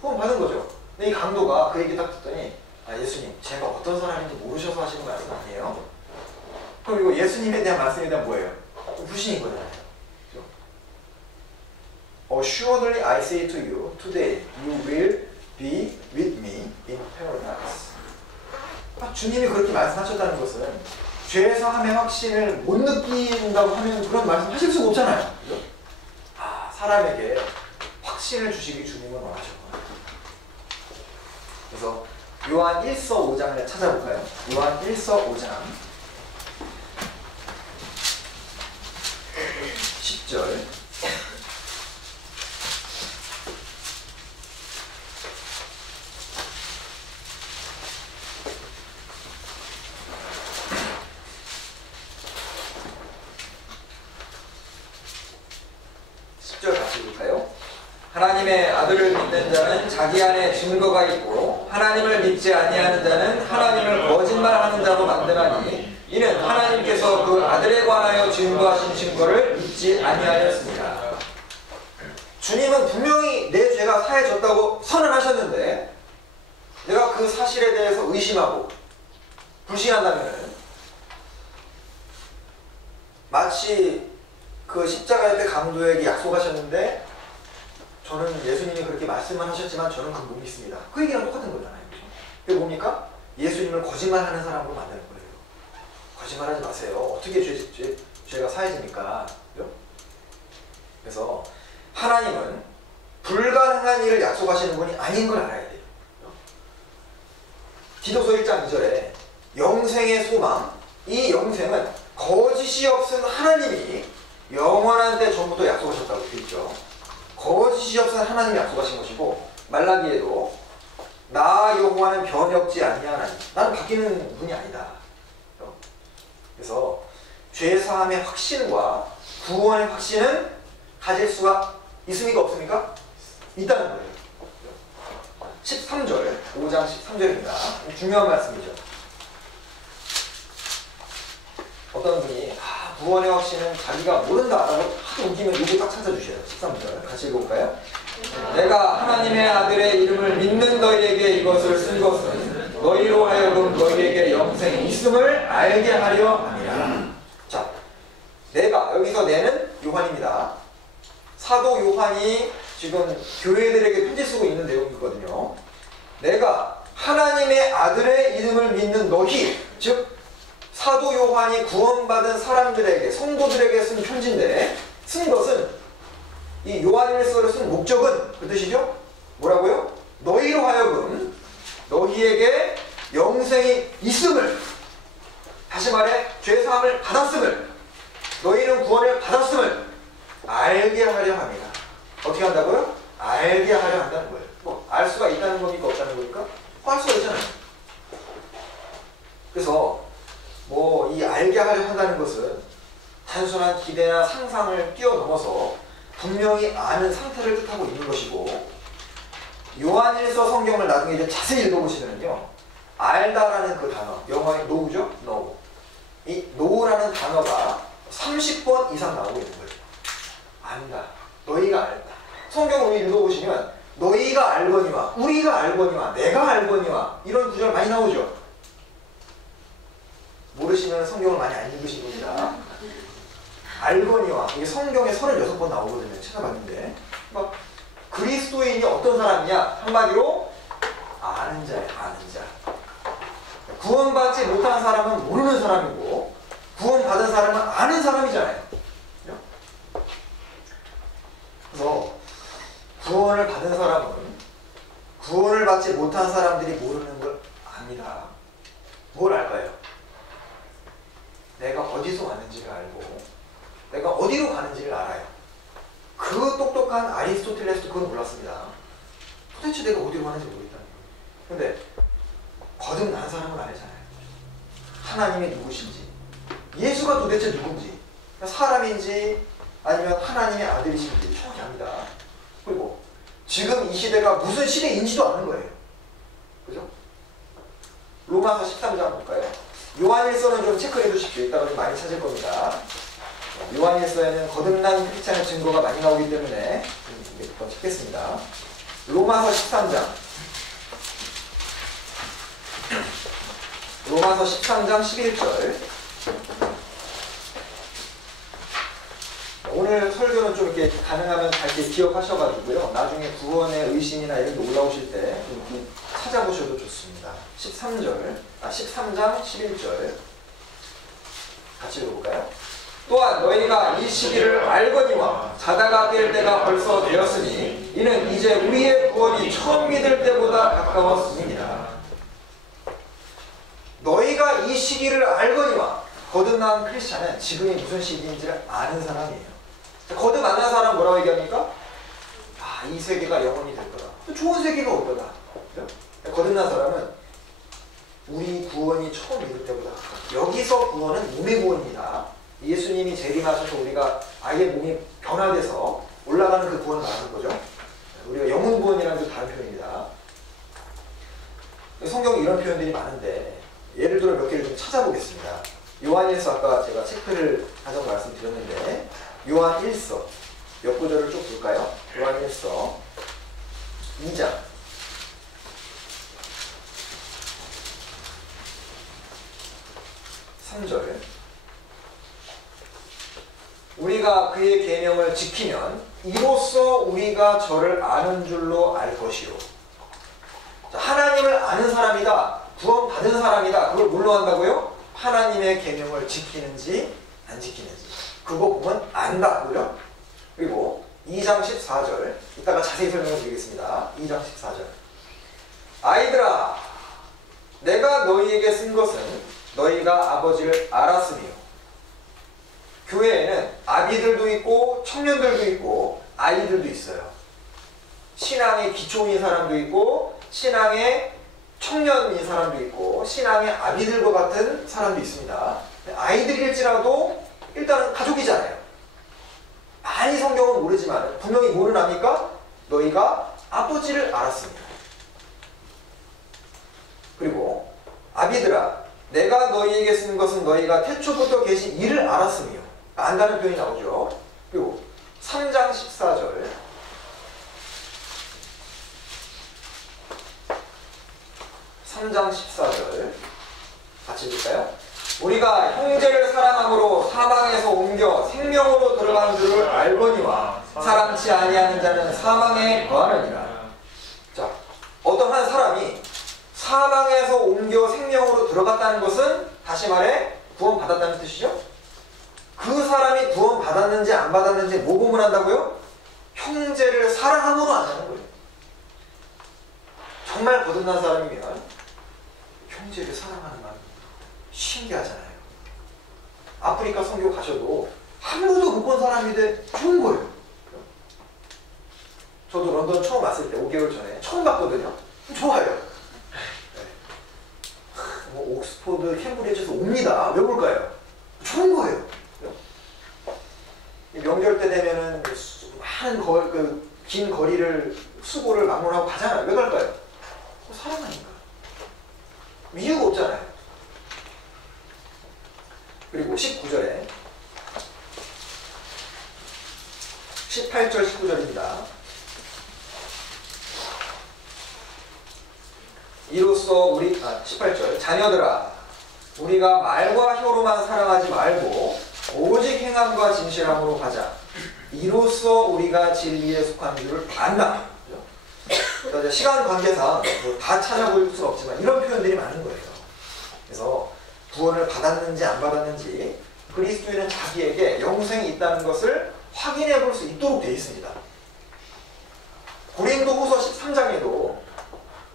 구원 받은 거죠. 근데 이 강도가 그 얘기 딱 듣더니 예수님 제가 어떤 사람인지 모르셔서 하시는 말씀 아니에요? 그럼 이거 예수님에 대한 말씀에 대한 뭐예요? 불신인 거잖아요. Assuredly I say to you, today you will be with me in paradise. 주님이 그렇게 말씀하셨다는 것은 죄 사함의 확신을 못 느낀다고 하면 그런 말씀 하실 수가 없잖아요. 그죠? 사람에게 확신을 주시기 주님은 원하셨구나. 그래서 요한 1서 5장을 찾아볼까요? 요한 1서 5장 10절. 같이 볼까요? 하나님의 아들을 믿는 자는 자기 안에 증거가 있고 하나님을 믿지 아니하는 자는 하나님을 거짓말하는 자로 만드나니 이는 하나님께서 그 아들에 관하여 증거하신 증거를 믿지 아니하였습니다. 주님은 분명히 내 죄가 사해졌다고 선언하셨는데 내가 그 사실에 대해서 의심하고 불신한다면 마치 그 십자가 옆에 강도에게 약속하셨는데 저는 예수님이 그렇게 말씀만 하셨지만 저는 그걸 못 믿습니다. 그 얘기랑 똑같은 거잖아요. 그게 뭡니까? 예수님을 거짓말하는 사람으로 만드는 거예요. 거짓말하지 마세요. 어떻게 죄가 사해집니까? 그죠? 그래서 하나님은 불가능한 일을 약속하시는 분이 아닌 걸 알아야 돼요. 디도서 1장 2절에 영생의 소망, 이 영생은 거짓이 없은 하나님이 영원한 때 전부터 약속하셨다고 되어 있죠. 거짓이 없은 하나님이 약속하신 것이고 말라기에도 나 여호와는 변혁지 아니하나니 나는 바뀌는 분이 아니다. 그래서 죄사함의 확신과 구원의 확신은 가질 수가 있습니까? 없습니까? 있다는 거예요. 13절, 5장 13절입니다. 중요한 말씀이죠. 어떤 분이 구원의 확신은 자기가 모른다라고 하도 웃기면 이거 딱 찾아주셔요. 13절 같이 읽어볼까요? 내가 하나님의 아들의 이름을 믿는 너희에게 이것을 쓴 것은 너희로 하여금 너희에게 영생이 있음을 알게 하려 함이라. 자, 내가 여기서 내는 요한입니다. 사도 요한이 지금 교회들에게 편지 쓰고 있는 내용이거든요. 내가 하나님의 아들의 이름을 믿는 너희, 즉 사도 요한이 구원받은 사람들에게, 성도들에게 쓴 편지인데 쓴 것은 이 요한일서를 쓴 목적은 그 뜻이죠? 뭐라고요? 너희로 하여금 너희에게 영생이 있음을, 다시 말해 죄사함을 받았음을, 너희는 구원을 받았음을 알게 하려 합니다. 어떻게 한다고요? 알게 하려 한다는 거예요. 뭐 알 수가 있다는 겁니까? 없다는 겁니까? 알 수가 있잖아요. 그래서 뭐 이 알게 하려 한다는 것은 단순한 기대나 상상을 뛰어넘어서 분명히 아는 상태를 뜻하고 있는 것이고, 요한일서 성경을 나중에 이제 자세히 읽어보시면요, 알다라는 그 단어, 영어의 know죠? know. 이 know라는 단어가 30번 이상 나오고 있는 거예요. 안다. 너희가 알다. 성경을 읽어보시면 너희가 알거니와, 우리가 알거니와, 내가 알거니와 이런 구절 많이 나오죠. 모르시면 성경을 많이 안 읽으신 겁니다. 알거니와, 이게 성경에 36번 나오거든요. 찾아봤는데. 그러니까 그리스도인이 어떤 사람이냐? 한마디로 아는 자예요. 아는 자. 구원받지 못한 사람은 모르는 사람이고 구원받은 사람은 아는 사람이잖아요. 그래서 구원을 받은 사람은 구원을 받지 못한 사람들이 모르는 걸 압니다. 뭘 알까요? 내가 어디서 왔는지를 알고 내가 어디로 가는지를 알아요. 그 똑똑한 아리스토텔레스도 그건 몰랐습니다. 도대체 내가 어디로 가는지 모르겠다는 거예요. 근데 거듭난 사람은 알잖아요. 하나님이 누구신지, 예수가 도대체 누군지, 사람인지 아니면 하나님의 아들이신지 정확히 압니다. 그리고 지금 이 시대가 무슨 시대인지도 아는 거예요. 그죠? 로마서 13장 볼까요? 요한일서는 좀 체크해 두십시오. 이따가 좀 많이 찾을 겁니다. 요한일서에는 거듭난 크리스찬의 증거가 많이 나오기 때문에 몇 번 찾겠습니다. 로마서 13장. 로마서 13장 11절. 오늘 설교는 좀 이렇게 가능하면 잘 이렇게 기억하셔가지고요. 나중에 구원의 의심이나 이런 게 올라오실 때 좀 이렇게 찾아보셔도 좋습니다. 13장 11절. 같이 읽어볼까요? 또한 너희가 이 시기를 알거니와 자다가 깰 때가 벌써 되었으니 이는 이제 우리의 구원이 처음 믿을 때보다 가까웠음이니라. 너희가 이 시기를 알거니와, 거듭난 크리스찬은 지금이 무슨 시기인지를 아는 사람이에요. 거듭 안 한 사람 뭐라고 얘기합니까? 아, 이 세계가 영원히 될 거다. 좋은 세계가 올 거다. 거듭난 사람은 우리 구원이 처음 믿을 때보다 여기서 구원은 몸의 구원입니다. 예수님이 재림하셔서 우리가 아예 몸이 변화돼서 올라가는 그 구원을 말하는 거죠. 우리가 영혼 구원이라는 게 다른 표현입니다. 성경에 이런 표현들이 많은데 예를 들어 몇 개를 좀 찾아보겠습니다. 요한일서 아까 제가 체크를 하자고 말씀드렸는데 요한일서 몇 구절을 쭉 볼까요? 요한일서 2장 3절. 우리가 그의 계명을 지키면 이로써 우리가 저를 아는 줄로 알 것이요. 자, 하나님을 아는 사람이다, 구원받은 사람이다. 그걸 뭘로 한다고요? 하나님의 계명을 지키는지 안 지키는지. 그거 보면 안다. 그죠? 그리고 2장 14절. 이따가 자세히 설명을 드리겠습니다. 2장 14절. 아이들아, 내가 너희에게 쓴 것은 너희가 아버지를 알았으며. 교회에는 아비들도 있고 청년들도 있고 아이들도 있어요. 신앙의 기초인 사람도 있고 신앙의 청년인 사람도 있고 신앙의 아비들과 같은 사람도 있습니다. 아이들일지라도 일단은 가족이잖아요. 많이 성경은 모르지만 분명히 뭐를 압니까? 너희가 아버지를 알았습니다. 그리고 아비들아, 내가 너희에게 쓴 것은 너희가 태초부터 계신 이를 알았으며. 안다는 표현이 나오죠. 그리고 3장 14절. 3장 14절 같이 읽을까요? 우리가 형제를 사랑함으로 사망에서 옮겨 생명으로 들어간 줄을 알거니와 사랑치 아니하는 자는 사망에 거하느니라. 자, 어떤 한 사람이 사망에서 옮겨 생명으로 들어갔다는 것은 다시 말해 구원받았다는 뜻이죠. 그 사람이 구원받았는지 안 받았는지 뭐 구분한다고요? 형제를 사랑함으로 안다는 거예요. 정말 거듭난 사람이면 형제를 사랑하는 마음 신기하잖아요. 아프리카 선교 가셔도 한 번도 못 본 사람인데 좋은 거예요. 저도 런던 처음 왔을 때 5개월 전에 처음 봤거든요. 좋아요. 네. 뭐 옥스포드, 캠브리지에서 옵니다. 왜 볼까요? 좋은 거예요. 명절 때 되면은 많은 긴 거리를 수고를 막론하고 가잖아요. 왜 갈까요? 사랑하니까. 이유가 없잖아요. 그리고 19절에 18절 19절입니다. 이로써 18절 자녀들아, 우리가 말과 혀로만 사랑하지 말고 오직 행함과 진실함으로 가자. 이로써 우리가 진리에 속한 줄을 안다. 그러니까 시간 관계상 다 찾아볼 수는 없지만 이런 표현들이 많은 거예요. 그래서 구원을 받았는지 안 받았는지 그리스도인은 자기에게 영생이 있다는 것을 확인해 볼 수 있도록 되어 있습니다. 고린도후서 13장에도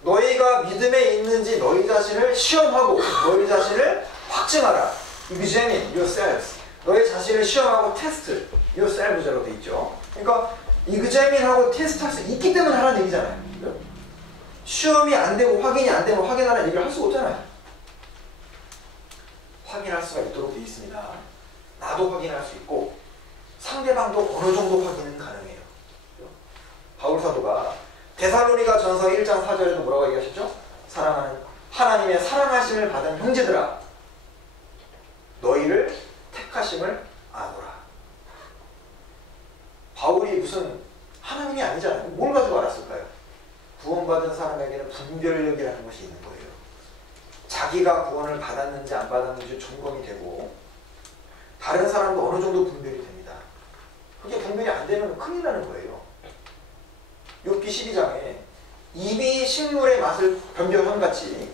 너희가 믿음에 있는지 너희 자신을 시험하고 너희 자신을 확증하라. Examine yourselves. 너희 자신을 시험하고 테스트 yourselves라고 되어 있죠. 그러니까 이그자민하고 테스트할 수 있기 때문에 하라는 얘기잖아요. 시험이 안 되고 확인이 안 되면 확인하라는 얘기를 할 수가 없잖아요. 확인할 수가 있도록 되어 있습니다. 나도 확인할 수 있고 상대방도 어느 정도 확인은 가능해요. 바울 사도가 데살로니가 전서 1장 4절에도 뭐라고 얘기하셨죠? 사랑하는 하나님의 사랑하심을 받은 형제들아, 너희를 택하심을 아노라. 바울이 무슨 하나님이 아니잖아요. 뭘 가지고 알았을까요? 구원받은 사람에게는 분별력이라는 것이 있는 거예요. 자기가 구원을 받았는지 안 받았는지 점검이 되고 다른 사람도 어느 정도 분별이 됩니다. 그게 분별이 안 되면 큰일 나는 거예요. 욥기 12장에 입이 식물의 맛을 변별함 같이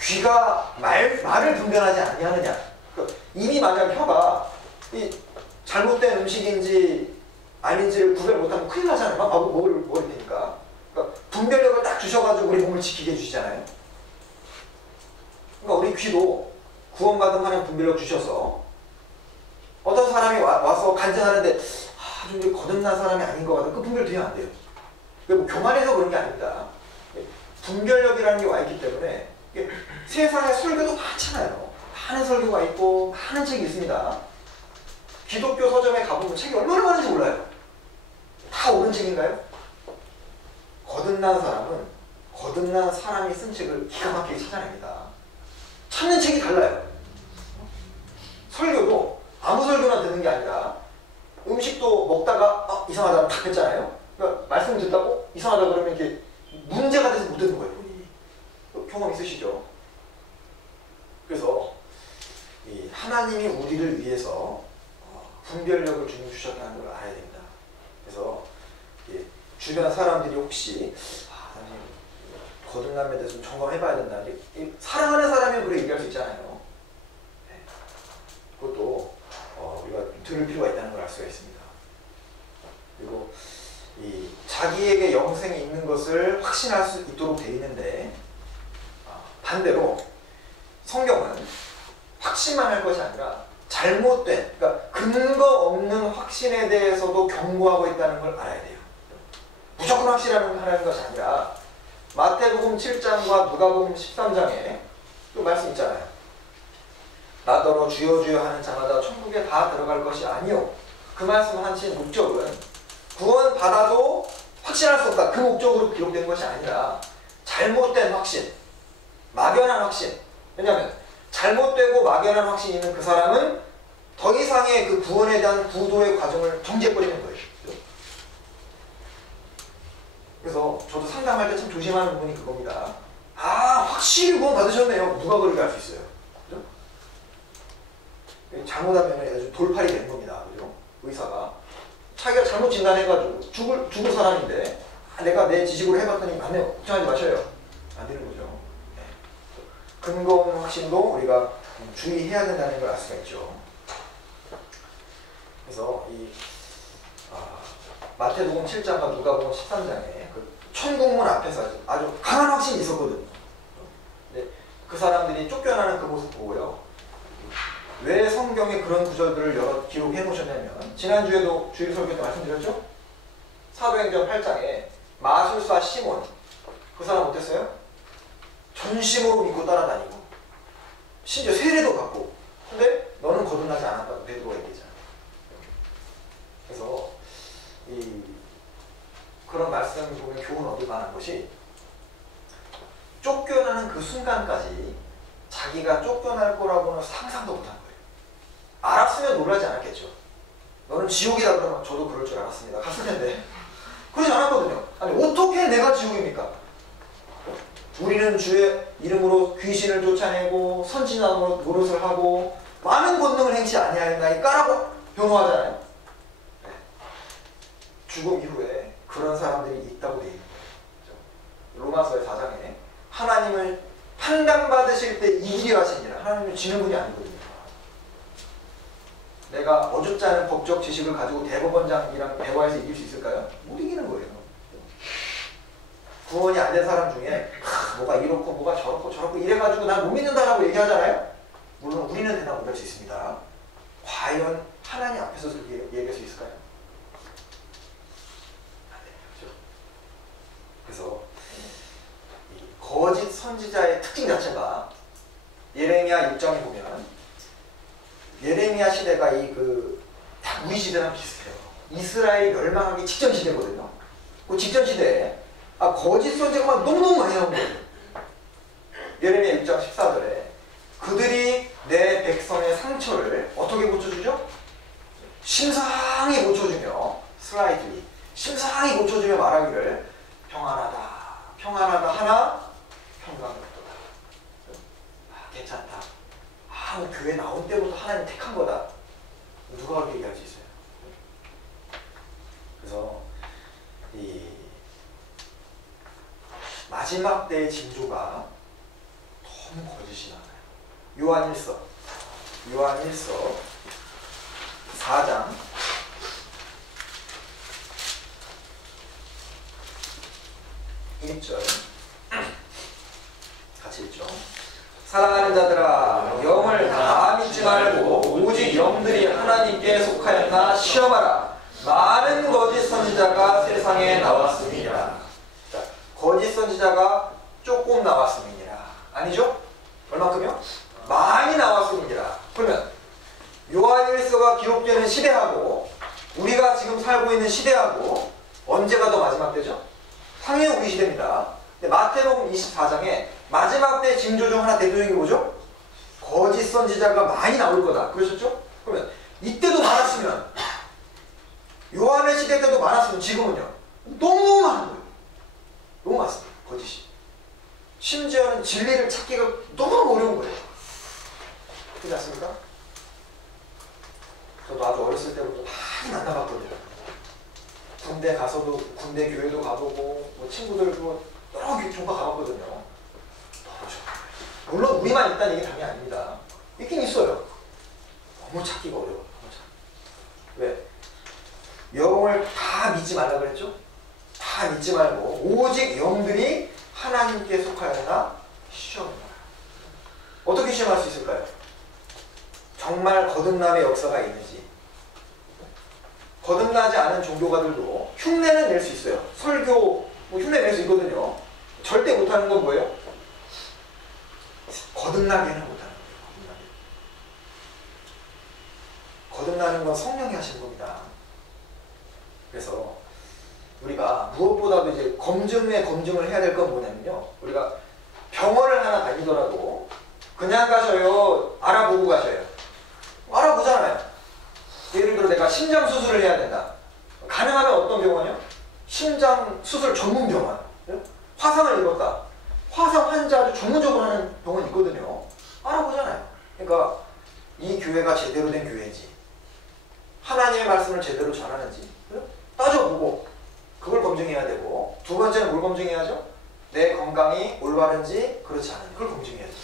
귀가 말을 분별하지 아니하느냐. 입이 만약 혀가 이 잘못된 음식인지 아닌지를 구별 못하면 큰일 나잖아요. 막 먹을 테니까. 그러니까 분별력을 딱 주셔가지고 우리 몸을 지키게 해주시잖아요. 그러니까 우리 귀도 구원받은 하나님 분별력 주셔서 어떤 사람이 와서 간증하는데 좀 거듭난 사람이 아닌 것 같아. 그 분별 되면 안 돼요. 뭐 교만해서 그런 게 아닙니다. 분별력이라는 게 와 있기 때문에 세상에 설교도 많잖아요. 많은 설교가 있고 많은 책이 있습니다. 기독교 서점에 가보면 책이 얼마나 많은지 몰라요. 다 옳은 책인가요? 거듭난 사람은 거듭난 사람이 쓴 책을 기가 막히게 찾아냅니다. 찾는 책이 달라요. 설교도 아무 설교나 듣는 게 아니라 음식도 먹다가 이상하다 탁 했잖아요. 그러니까 말씀을 듣다고 이상하다 그러면 이렇게 문제가 돼서 못 듣는 거예요. 본인이. 경험 있으시죠? 그래서 이 하나님이 우리를 위해서 분별력을 주님 주셨다는 걸 알아야 됩니다. 그래서 주변 사람들이 혹시 거듭남에 대해서 좀 점검해봐야 된다. 사랑하는 사람이 그렇게 얘기할 수 있잖아요. 그것도 우리가 들을 필요가 있다는 걸 알 수가 있습니다. 그리고 이 자기에게 영생이 있는 것을 확신할 수 있도록 되어 있는데 반대로 성경은 확신만 할 것이 아니라 잘못된, 그러니까 근거 없는 확신에 대해서도 경고하고 있다는 걸 알아야 돼요. 무조건 확신하는 것이 아니라 마태복음 7장과 누가복음 13장에 또 말씀 있잖아요. 나더러 주여 주여 하는 자마다 천국에 다 들어갈 것이 아니요. 그 말씀 하신 목적은 구원 받아도 확신할 수 없다. 그 목적으로 기록된 것이 아니라 잘못된 확신, 막연한 확신. 왜냐하면 잘못되고 막연한 확신이 있는 그 사람은 더 이상의 그 구원에 대한 구도의 과정을 정지해버리는 거예요. 그래서 저도 상담할 때 참 조심하는 부분이 그겁니다. 확실히 구원 받으셨네요. 누가 그렇게 할 수 있어요? 그죠? 잘못하면 아주 돌팔이 되는 겁니다. 그죠? 의사가 자기가 잘못 진단해가지고 죽을 사람인데 내가 내 지식으로 해봤더니 맞네요. 걱정하지 마셔요. 안 되는 거죠. 네. 근거 없는 확신도 우리가 주의해야 된다는 걸 알 수가 있죠. 그래서 이 마태복음 7장과 누가복음 13장에 그 천국문 앞에서 아주 강한 확신이 있었거든요. 근데 그 사람들이 쫓겨나는 그 모습 보고요. 왜 성경에 그런 구절들을 여러 기록해 놓으셨냐면 지난주에도 주일 설교 때 말씀드렸죠? 사도행전 8장에 마술사 시몬, 그 사람 어땠어요? 전심으로 믿고 따라다니고 심지어 세례도 받고, 근데 너는 거듭나지 않았다고 베드로가 얘기했잖아요. 그래서 그런 말씀을 보면 교훈 얻을 만한 것이 쫓겨나는 그 순간까지 자기가 쫓겨날 거라고는 상상도 못한 거예요. 알았으면 놀라지 않았겠죠. 너는 지옥이다 그러면 저도 그럴 줄 알았습니다. 갔을 텐데 그러지 않았거든요. 아니 어떻게 내가 지옥입니까? 우리는 주의 이름으로 귀신을 쫓아내고 선지자 노릇을 하고 많은 권능을 행치 아니하였나이까라고 변호하잖아요. 네. 죽음 이후에 그런 사람들이 있다고 되어 있는 거예요. 로마서의 4장에 하나님을 판단받으실 때 이기려 하시니라. 하나님은 지는 분이 아니거든요. 내가 어줍지 않은 법적 지식을 가지고 대법원장이랑 대화해서 이길 수 있을까요? 못 이기는 거예요. 구원이 안 된 사람 중에 뭐가 이렇고 뭐가 저렇고 이래가지고 난 못 믿는다라고 얘기하잖아요. 물론 우리는 대답 못할 수 있습니다. 과연 하나님 앞에서 그렇게 얘기할 수 있을까요? 선지자의 특징 자체가 예레미야 6장에 보면 예레미야 시대가 딱 우리 시대랑 비슷해요. 이스라엘이 멸망하기 직전 시대거든요. 그 직전 시대에 거짓 선지자가 막 너무너무 많이 나온 거예요. 예레미야 6장 14절에 그들이 내 백성의 상처를 어떻게 고쳐주죠? 심상히 고쳐주며 슬라이드리 심상히 고쳐주며 말하기를 평안하다 평안하다 하나 평강없도다. 괜찮다. 교회 나온 때부터 하나님 택한 거다. 누가 그렇게 얘기할 수 있어요? 그래서 이 마지막 때의 징조가 너무 거짓이 많아요. 요한일서 4장 1절 같이 읽죠. 사랑하는 자들아 영을 다 믿지 말고 오직 영들이 하나님께 속하였나 시험하라. 많은 거짓 선지자가 세상에 나왔습니다. 자, 거짓 선지자가 조금 나왔습니다. 아니죠? 얼마큼요? 많이 나왔습니다. 그러면 요한일서가 기록되는 시대하고 우리가 지금 살고 있는 시대하고 언제가 더 마지막 때죠? 당연히 우리 시대입니다. 근데 마태복음 24장에 마지막 때 징조 중 하나 대표적인 게 뭐죠? 거짓 선지자가 많이 나올 거다. 그러셨죠? 그러면 이때도 많았으면 요한의 시대 때도 많았으면 지금은요? 너무 많은 거예요. 너무 많습니다. 거짓이. 심지어는 진리를 찾기가 너무 어려운 거예요. 그렇지 않습니까? 저도 아주 어렸을 때부터 많이 만나봤거든요. 군대 가서도 군대 교회도 가보고 뭐 친구들도 여러 교파 가봤거든요. 너무 좋아요. 물론 우리만 있다는 얘기 당연히 아닙니다. 있긴 있어요. 너무 찾기가 어려워요. 너무 찾기. 왜? 영을 다 믿지 말라 그랬죠? 다 믿지 말고 오직 영들이 하나님께 속하였나 시험하라. 어떻게 시험할 수 있을까요? 정말 거듭남의 역사가 있는지. 거듭나지 않은 종교가들도 흉내는 낼 수 있어요. 설교 흉내 낼 수 있거든요. 절대 못하는 건 뭐예요? 거듭나게는 못하는 거예요. 거듭나는 건 성령이 하시는 겁니다. 그래서 우리가 무엇보다도 이제 검증을 해야 될 건 뭐냐면요. 우리가 병원을 하나 다니더라도 그냥 가셔요? 알아보고 가셔요? 알아보잖아요. 예를 들어 내가 심장 수술을 해야 된다. 가능하면 어떤 병원이요? 심장 수술 전문 병원. 화상을 입었다. 화상 환자를 전문적으로 하는 병원이 있거든요. 알아보잖아요. 그러니까 이 교회가 제대로 된 교회인지 하나님의 말씀을 제대로 전하는지 따져보고 그걸 검증해야 되고, 두 번째는 뭘 검증해야죠? 내 건강이 올바른지 그렇지 않은지 그걸 검증해야죠.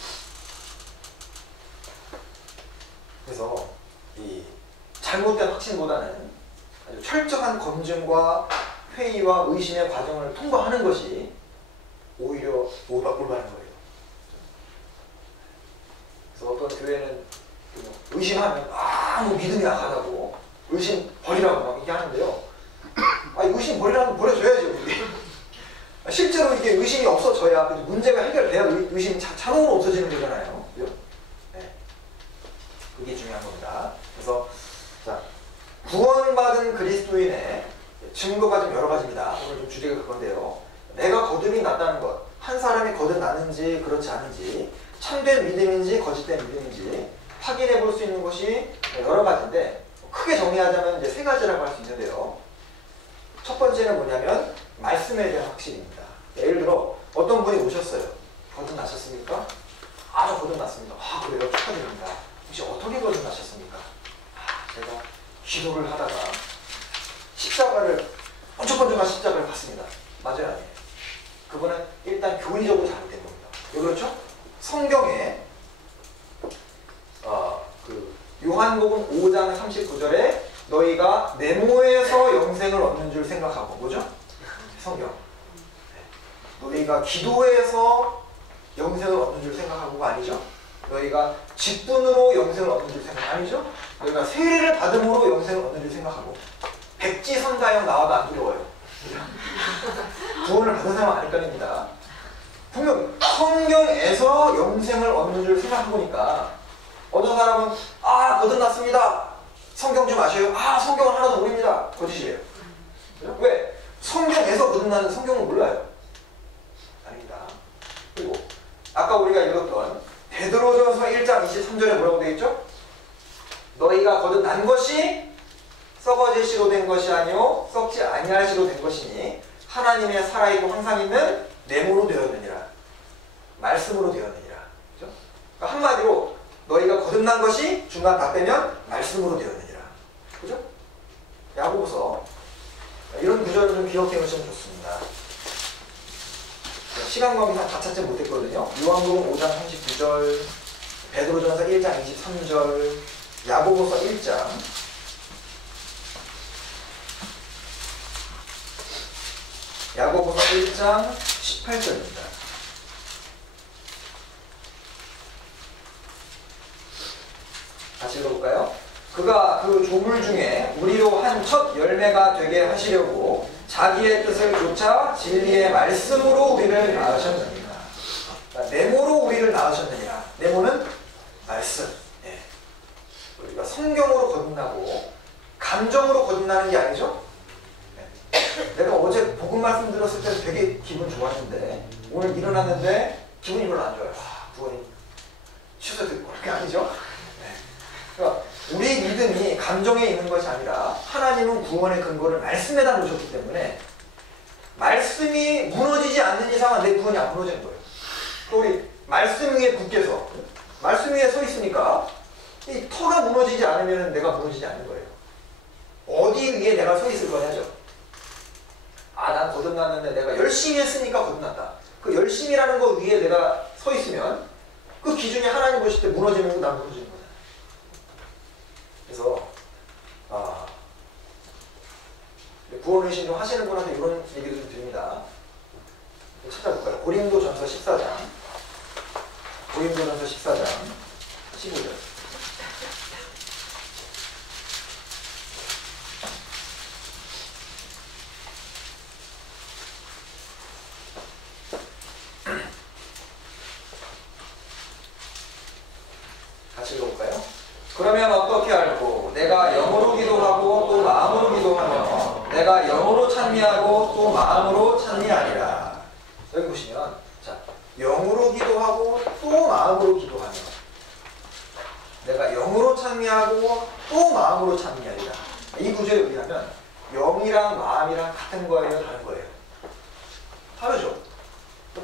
그래서 이 잘못된 확신보다는 아주 철저한 검증과 회의와 의심의 과정을 통과하는 것이 오히려 올바른 거예요. 그래서 어떤 교회는 의심하면 뭐 믿음이 약하다고 의심 버리라고 막 이렇게 하는데요. 의심 버리라면 버려줘야죠. 실제로 이게 의심이 없어져야 문제가 해결돼야 의심이 자동으로 없어지는 거잖아요. 그죠? 네. 그게 중요한 겁니다. 그래서 자, 구원받은 그리스도인의 증거가 좀 여러 가지입니다. 오늘 좀 주제가 그건데요. 내가 거듭이 났다는 것, 한 사람이 거듭났는지 그렇지 않은지, 참된 믿음인지 거짓된 믿음인지 확인해 볼 수 있는 것이 여러 가지인데, 크게 정리하자면 이제 세 가지라고 할 수 있는데요. 첫 번째는 뭐냐면 말씀에 대한 확신입니다. 예를 들어 어떤 분이 오셨어요. 거듭나셨습니까? 저 거듭났습니다. 그래요? 축하드립니다. 혹시 어떻게 거듭나셨습니까? 제가 기도를 하다가 십자가를 번쩍번쩍한 십자가를 봤습니다. 맞아요? 아니에요? 그거는 일단 교리적으로 잘못된 겁니다. 왜 그렇죠? 성경에 요한복음 5장 39절에 너희가 네모에서 영생을 얻는 줄 생각하고, 뭐죠? 성경. 너희가 기도해서 영생을 얻는 줄 생각하고가 아니죠? 너희가 직분으로 영생을 얻는 줄 생각 아니죠? 너희가 세례를 받음으로 영생을 얻는 줄 생각하고. 백지선다형 나와도 안 두려워요. 구원을 받은 사람 아닐 거입니다. 분명 성경에서 영생을 얻는 줄 생각해보니까 어떤 사람은 거듭났습니다. 성경 좀 아셔요? 성경은 하나도 모릅니다. 거짓이에요. 왜? 성경에서 거듭나는 성경은 몰라요. 아닙니다. 그리고 아까 우리가 읽었던 베드로전서 1장 23절에 뭐라고 되어 있죠? 너희가 거듭난 것이 썩어질 시로 된 것이 아니요 썩지 아니할 시로 된 것이니 하나님의 살아있고 항상 있는 내모로 되었느니라. 말씀으로 되었느니라. 그죠? 그러니까 한마디로 너희가 거듭난 것이 중간 다 빼면 말씀으로 되었느니라. 그죠? 야고보서 이런 구절을 좀 기억해 놓으시면 좋습니다. 시간 관계상 다 찾지 못했거든요. 요한복음 5장 39절, 베드로전서 1장 23절, 야고보서 1장, 야고보서 1장 18절입니다. 같이 읽어볼까요? 그가 그 조물 중에 우리로 한 첫 열매가 되게 하시려고 자기의 뜻을 좇아 진리의 말씀으로 우리를 낳으셨느니라. 그러니까 네모로 우리를 낳으셨느니라. 네모는 말씀. 예. 우리가 성경으로 거듭나고 감정으로 거듭나는 게 아니죠? 예. 내가 어제 복음 말씀 들었을 때는 되게 기분 좋았는데 오늘 일어났는데 기분이 별로 안 좋아요. 부모님 취소됐고 그게 아니죠? 그러니까 우리 믿음이 감정에 있는 것이 아니라 하나님은 구원의 근거를 말씀에다 놓으셨기 때문에 말씀이 무너지지 않는 이상은 내 구원이 안 무너지는 거예요. 또 우리 말씀 위에 굳게서 말씀 위에 서 있으니까 이 터가 무너지지 않으면 내가 무너지지 않는 거예요. 어디 위에 내가 서 있을 거냐죠. 난 거듭났는데 내가 열심히 했으니까 거듭났다. 그 열심이라는 거 위에 내가 서 있으면 그 기준이 하나님 보실 때 무너지는 거 난 무너지는 거예요. 그래서 구원의식 좀 하시는 분한테 이런 얘기도 좀 드립니다. 찾아볼까요? 고린도전서 14장 15절. 같이 읽어볼까요? 그러면 어떻게 알고 내가 영으로 기도하고 또 마음으로 기도하며 내가 영으로 찬미하고 또 마음으로 찬미하리라. 여기 보시면 자, 영으로 기도하고 또 마음으로 기도하며 내가 영으로 찬미하고 또 마음으로 찬미하리라. 이 구절에 의하면 영이랑 마음이랑 같은 거예요? 다른 거예요? 다르죠?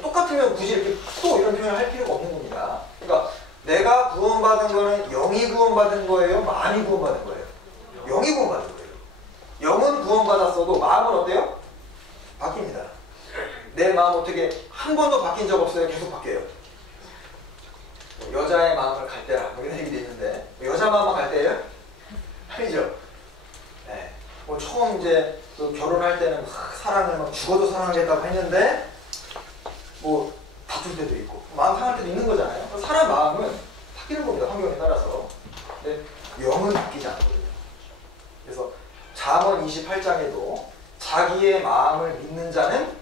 똑같으면 굳이 이렇게 또 이런 표현을 할 필요가 없는 겁니다. 그러니까 내가 구원받은 거는 영이 구원받은 거예요? 마음이 구원받은 거예요? 영이 구원받은 거예요. 영은 구원받았어도 마음은 어때요? 바뀝니다. 내 마음 어떻게 한 번도 바뀐 적 없어요? 계속 바뀌어요. 여자의 마음을 갈 때라 이런 얘기도 있는데 여자 마음은 갈 때예요? 아니죠. 네. 처음 이제 결혼할 때는 사랑을 막 죽어도 사랑하겠다고 했는데 다툴 때도 있고 마음 상할 때도 있는 거잖아요. 사람 마음은 바뀌는 겁니다. 환경에 따라서. 근데 영은 바뀌지 않거든요. 그래서 잠언 28장에도 자기의 마음을 믿는 자는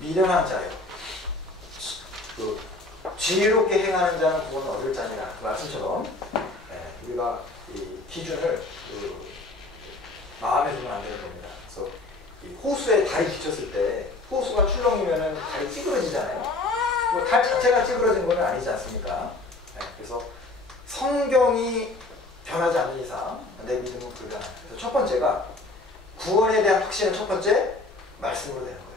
미련한 자예요. 지혜롭게 행하는 자는 구원을 얻을 자니라. 그 말씀처럼 우리가 이 기준을 마음에 두면 안 되는 겁니다. 그래서 호수에 달이 비쳤을 때 호수가 출렁이면 달이 찌그러지잖아요. 달 자체가 찌그러진 건 아니지 않습니까? 그래서 성경이 변하지 않는 이상 내 믿음은 불가능해요. 그래서 첫 번째가 구원에 대한 확신은 첫 번째 말씀으로 되는 거예요.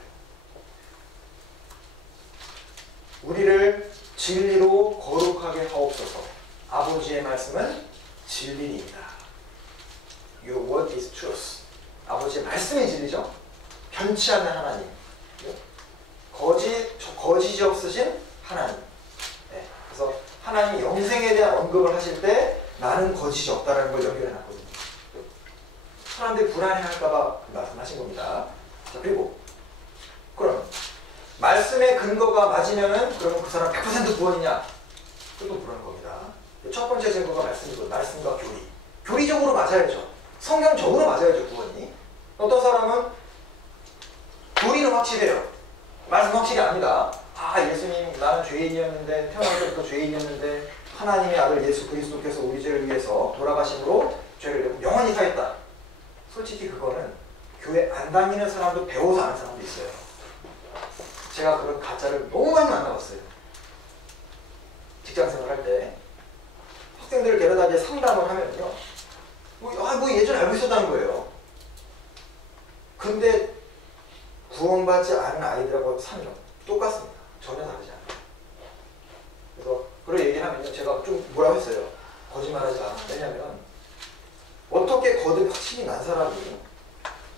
우리를 진리로 거룩하게 하옵소서. 아버지의 말씀은 진리입니다. Your word is truth. 아버지의 말씀이 진리죠. 변치 않는 하나님. 거짓이 없으신 하나님. 그래서 하나님이 영생에 대한 언급을 하실 때 나는 거짓이 없다는 걸 연결해 놨거든요. 사람들이 불안해할까봐 말씀하신 겁니다. 자, 그리고 그럼 말씀의 근거가 맞으면은 그러면 그 사람 100% 구원이냐? 그것도 그런 겁니다. 첫 번째 증거가 말씀이고 말씀과 교리. 교리적으로 맞아야죠. 성경적으로 맞아야죠, 구원이. 어떤 사람은 교리는 확실해요. 말씀 확실히 압니다. 예수님 나는 죄인이었는데 태어날 때부터 죄인이었는데 하나님의 아들 예수 그리스도께서 우리 죄를 위해서 돌아가심으로 죄를 영원히 사했다. 솔직히 그거는 교회 안 다니는 사람도 배워서 아는 사람도 있어요. 제가 그런 가짜를 너무 많이 만나봤어요. 직장생활 할 때 학생들을 데려다 이제 상담을 하면요, 뭐 예전에 알고 있었다는 거예요. 근데 구원받지 않은 아이들하고 사는 똑같습니다. 전혀 다르지 않아요. 그래서 그런 얘기를 하면요, 제가 좀 뭐라고 했어요. 거짓말하지 마. 왜냐면 어떻게 거듭 확신이 난 사람이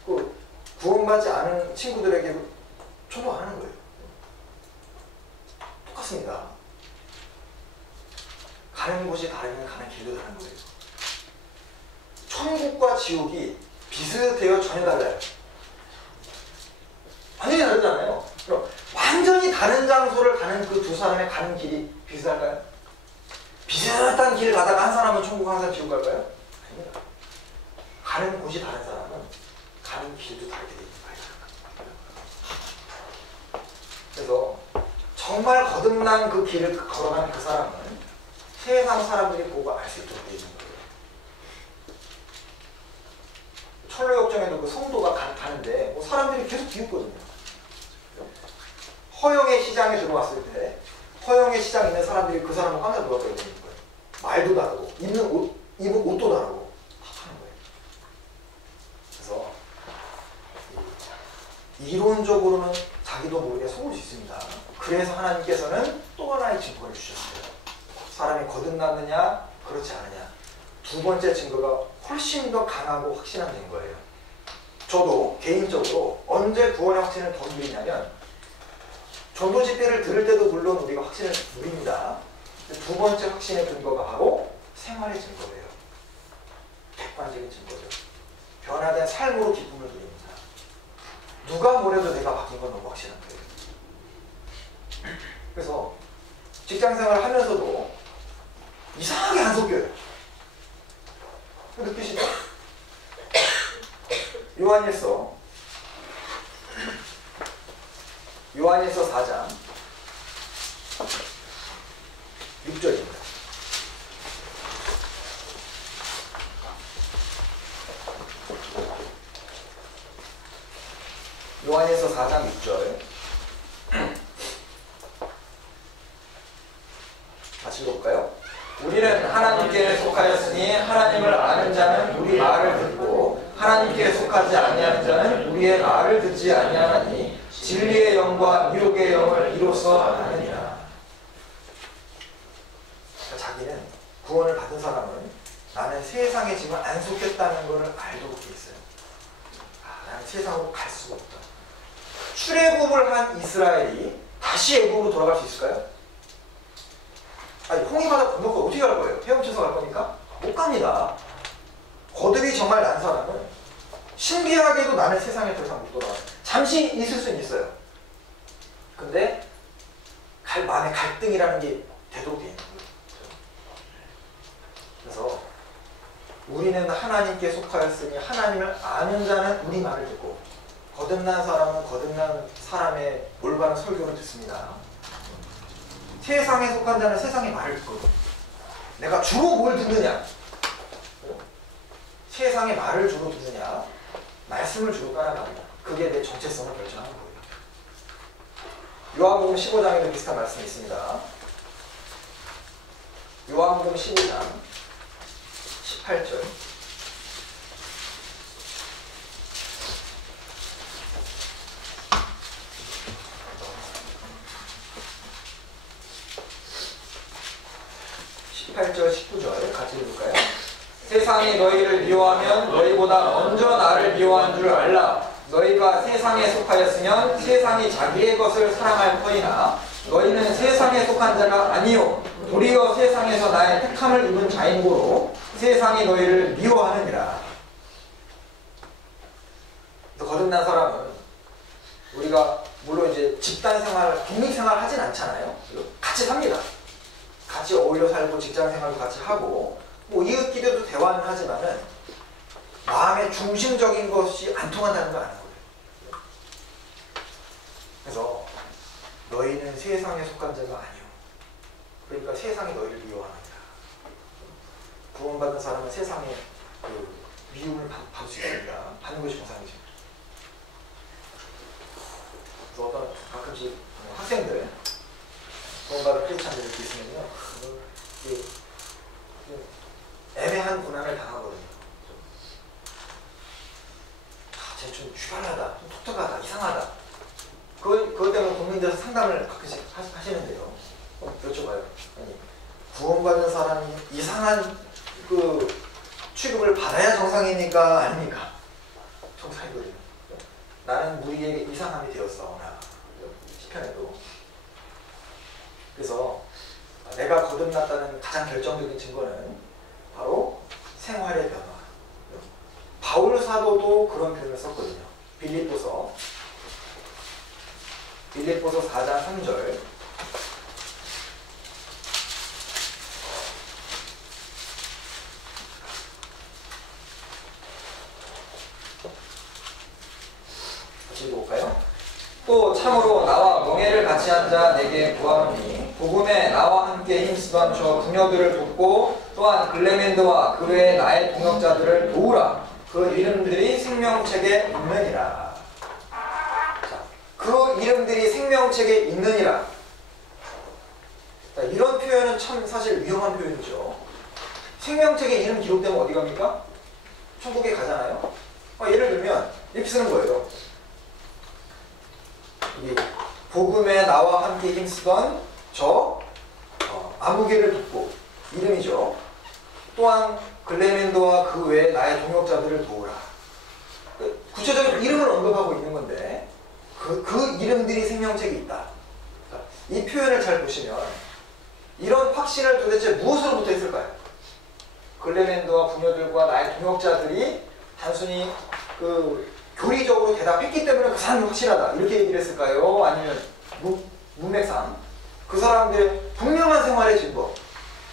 그 구원받지 않은 친구들에게 초조하는 거예요. 똑같습니다. 가는 곳이 다르면 가는 길도 다른 거예요. 천국과 지옥이 비슷해요? 전혀 달라요? 완전히 다르잖아요. 그럼 완전히 다른 장소를 가는 그 두 사람의 가는 길이 비슷할까요? 비슷한 길을 가다가 한 사람은 천국, 한 사람은 지옥 갈까요? 아닙니다. 가는 곳이 다른 사람은 가는 길도 다르게 됩니다. 그래서 정말 거듭난 그 길을 걸어가는 그 사람은 세상 사람들이 보고 알 수 있도록 되어 있는 거예요. 철로역정에도 그 성도가 가는데 뭐 사람들이 계속 비웃거든요. 허영의 시장에 들어왔을 때 허영의 시장에 있는 사람들이 그 사람을 깜짝 놀랐다고 되는 거예요. 말도 다르고 입은 옷도 다르고 다 하는 거예요. 그래서 이론적으로는 자기도 모르게 속을 수 있습니다. 그래서 하나님께서는 또 하나의 증거를 주셨어요. 사람이 거듭났느냐 그렇지 않느냐, 두 번째 증거가 훨씬 더 강하고 확신한 증거예요. 저도 개인적으로 언제 구원의 확신을 더 누리냐면, 전도 집회를 들을 때도 물론 우리가 확신을 누립니다. 두 번째 확신의 근거가 바로 생활의 증거예요. 객관적인 증거죠. 변화된 삶으로 기쁨을 누립니다. 누가 뭐래도 내가 바뀐 건 너무 확실한 거예요. 그래서 직장생활을 하면서도 이상하게 안 섞여요. 느끼시죠? 요한일서 4장 6절입니다. 요한일서 4장 6절 같이 읽어볼까요? 우리는 하나님께 속하였으니 하나님을 아는 자는 우리 말을 듣고 하나님께 속하지 아니하는 자는 우리의 말을 듣지 아니하나니 진리의 영과 미혹의 영을 이로써 아느니라. 자기는 구원을 받은 사람은 나는 세상에 지금 안 속했다는 것을 알고 있어요. 나는 세상으로 갈 수가 없다. 출애굽을 한 이스라엘이 다시 애굽으로 돌아갈 수 있을까요? 홍해바다 건너서 어떻게 갈 거예요? 헤엄쳐서 갈 겁니까? 못 갑니다. 거듭이 정말 난 사람은 신기하게도 나는 세상에 더 이상 못 돌아가. 잠시 있을 수는 있어요. 근데 마음의 갈등이라는 게 되도록 되어 있는 거예요. 그래서 우리는 하나님께 속하였으니 하나님을 아는 자는 우리 말을 듣고, 거듭난 사람은 거듭난 사람의 올바른 설교를 듣습니다. 세상에 속한 자는 세상의 말을 듣거든요. 내가 주로 뭘 듣느냐? 세상의 말을 주로 듣느냐? 말씀을 주로 따라갑니다. 그게 내 정체성을 결정하는 거예요. 요한복음 15장에도 비슷한 말씀이 있습니다. 요한복음 15장 18절. (18절) (19절) 같이 읽을까요? 세상이 너희를 미워하면 너희보다 먼저 나를 미워한 줄 알라. 너희가 세상에 속하였으면 세상이 자기의 것을 사랑할 터이나 너희는 세상에 속한 자가 아니요 도리어 세상에서 나의 택함을 입은 자인고로 세상이 너희를 미워하느니라. 거듭난 사람은 우리가 물론 이제 집단생활, 독립생활 하진 않잖아요. 같이 삽니다. 같이 어울려 살고 직장생활도 같이 하고 뭐 이웃끼리도 대화는 하지만은 마음의 중심적인 것이 안 통한다는 걸 아는 거예요. 그래서 너희는 세상에 속한 자가 아니오. 그러니까 세상이 너희를 미워하느니라. 구원받은 사람은 세상에 그 미움을 받을 수 있습니다. 받는 것이 정상이죠. 그래서 어떤 가끔씩 학생들 구원받은 크리스찬들이 이렇게 있으면요, 애매한 고난을 당하거든요. 쟤 좀 휘발하다, 좀 독특하다, 이상하다. 그것 때문에 국민들에서 상담을 가끔씩 하시는데요. 여쭤봐요. 아니, 구원받은 사람이 이상한 그 취급을 받아야 정상입니까? 아닙니까? 정상이거든요. 나는 무리에게 이상함이 되었사오나. 시편에도. 그래서 내가 거듭났다는 가장 결정적인 증거는 바로 생활의 변화. 바울 사도도 그런 표현을 썼거든요. 빌립보서 4장 3절. 같이 읽어볼까요? 또 참으로 나와 멍에를 같이 한 자 내게 구하노니 복음에 나와 함께 힘쓰던 저 부녀들을 돕고 또한 글레멘드와 그 외에 나의 동역자들을 도우라. 그 이름들이 생명책에 있느니라. 자, 그 이름들이 생명책에 있느니라. 자, 이런 표현은 참 사실 위험한 표현이죠. 생명책에 이름 기록되면 어디 갑니까? 천국에 가잖아요. 예를 들면 이렇게 쓰는 거예요. 이 복음에 나와 함께 힘쓰던 저 아무개를 돕고 이름이죠. 또한 글레멘도와 그 외에 나의 동역자들을 도우라. 구체적인 이름을 언급하고 있는 건데 그 이름들이 생명책에 있다. 이 표현을 잘 보시면 이런 확신을 도대체 무엇으로부터 했을까요? 글레멘도와 부녀들과 나의 동역자들이 단순히 그 교리적으로 대답했기 때문에 그 사람이 확실하다 이렇게 얘기를 했을까요? 아니면 문맥상 그 사람들의 분명한 생활의 증거,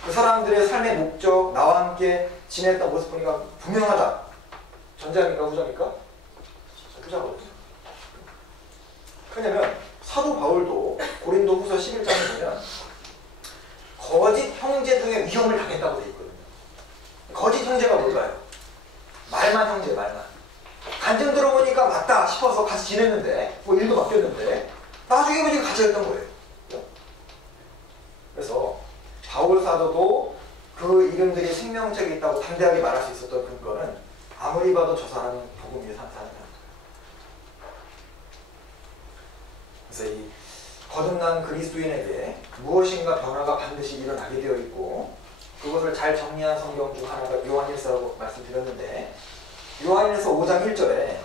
그 사람들의 삶의 목적, 나와 함께 지냈던 모습 보니까 분명하다. 전자입니까? 후자입니까? 후자거든요. 왜냐면 사도 바울도 고린도 후서 11장에 보면 거짓 형제 등의 위험을 당했다고 되어 있거든요. 거짓 형제가 뭘까요? 말만 형제, 말만. 간증 들어보니까 맞다 싶어서 같이 지냈는데 뭐 일도 맡겼는데 나중에 보니까 가짜였던 거예요. 그래서 바울 사도도 그 이름들이 생명책에 있다고 담대하게 말할 수 있었던 근거는 아무리 봐도 저 사람은 복음 위에 사는 사람이다. 그래서 이 거듭난 그리스도인에게 무엇인가 변화가 반드시 일어나게 되어 있고 그것을 잘 정리한 성경 중 하나가 요한일서라고 말씀드렸는데 요한일서 5장 1절에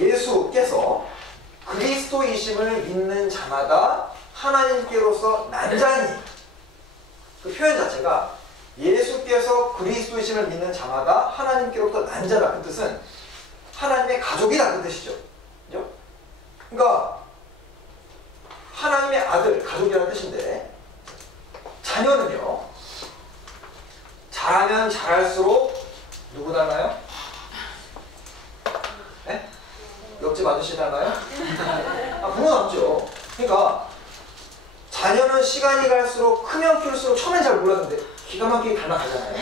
예수께서 그리스도이심을 믿는 자마다 하나님께로서 난자니 그 표현 자체가 예수께서 그리스도이심을 믿는 자마다 하나님께로부터 난자다. 그 뜻은 하나님의 가족이다. 그 뜻이죠. 그죠? 그러니까 하나님의 아들, 가족이라는 뜻인데 자녀는요 잘하면 잘할수록 누구 닮아요? 네? 옆집 아저씨 닮아요? 부모 닮죠. 그러니까 자녀는 시간이 갈수록 크면 클수록 처음엔 잘 몰랐는데 기가 막히게 닮아가잖아요.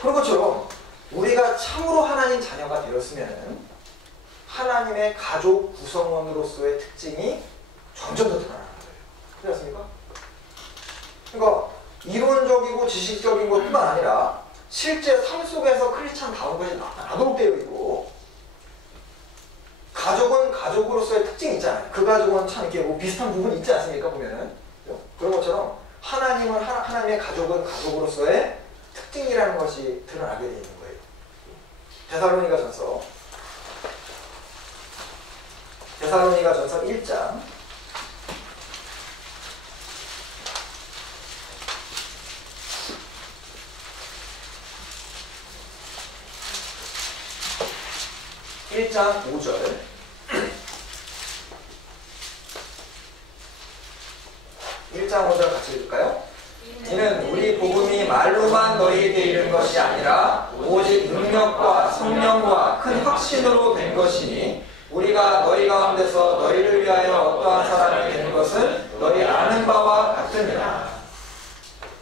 그런 것처럼 우리가 참으로 하나님 자녀가 되었으면 하나님의 가족 구성원으로서의 특징이 점점 더 드러나는 거예요. 그렇지 않습니까? 그러니까 이론적이고 지식적인 것뿐만 아니라 실제 삶 속에서 크리스찬다운 것이 나도록 되어 있고 가족은 가족으로서의 특징이 있잖아요. 그 가족은 참 이렇게 뭐 비슷한 부분이 있지 않습니까? 보면은 그런 것처럼 하나님의 가족은 가족으로서의 특징이라는 것이 드러나게 되어 있는 거예요. 데살로니가전서 1장 1장 5절 같이 읽을까요? 이는 우리 복음이 말로만 너희에게 이른 것이 아니라 오직 능력과 성령과 큰 확신으로 된 것이니 우리가 너희 가운데서 너희를 위하여 어떠한 사람이 되는 것은 너희 아는 바와 같으니라.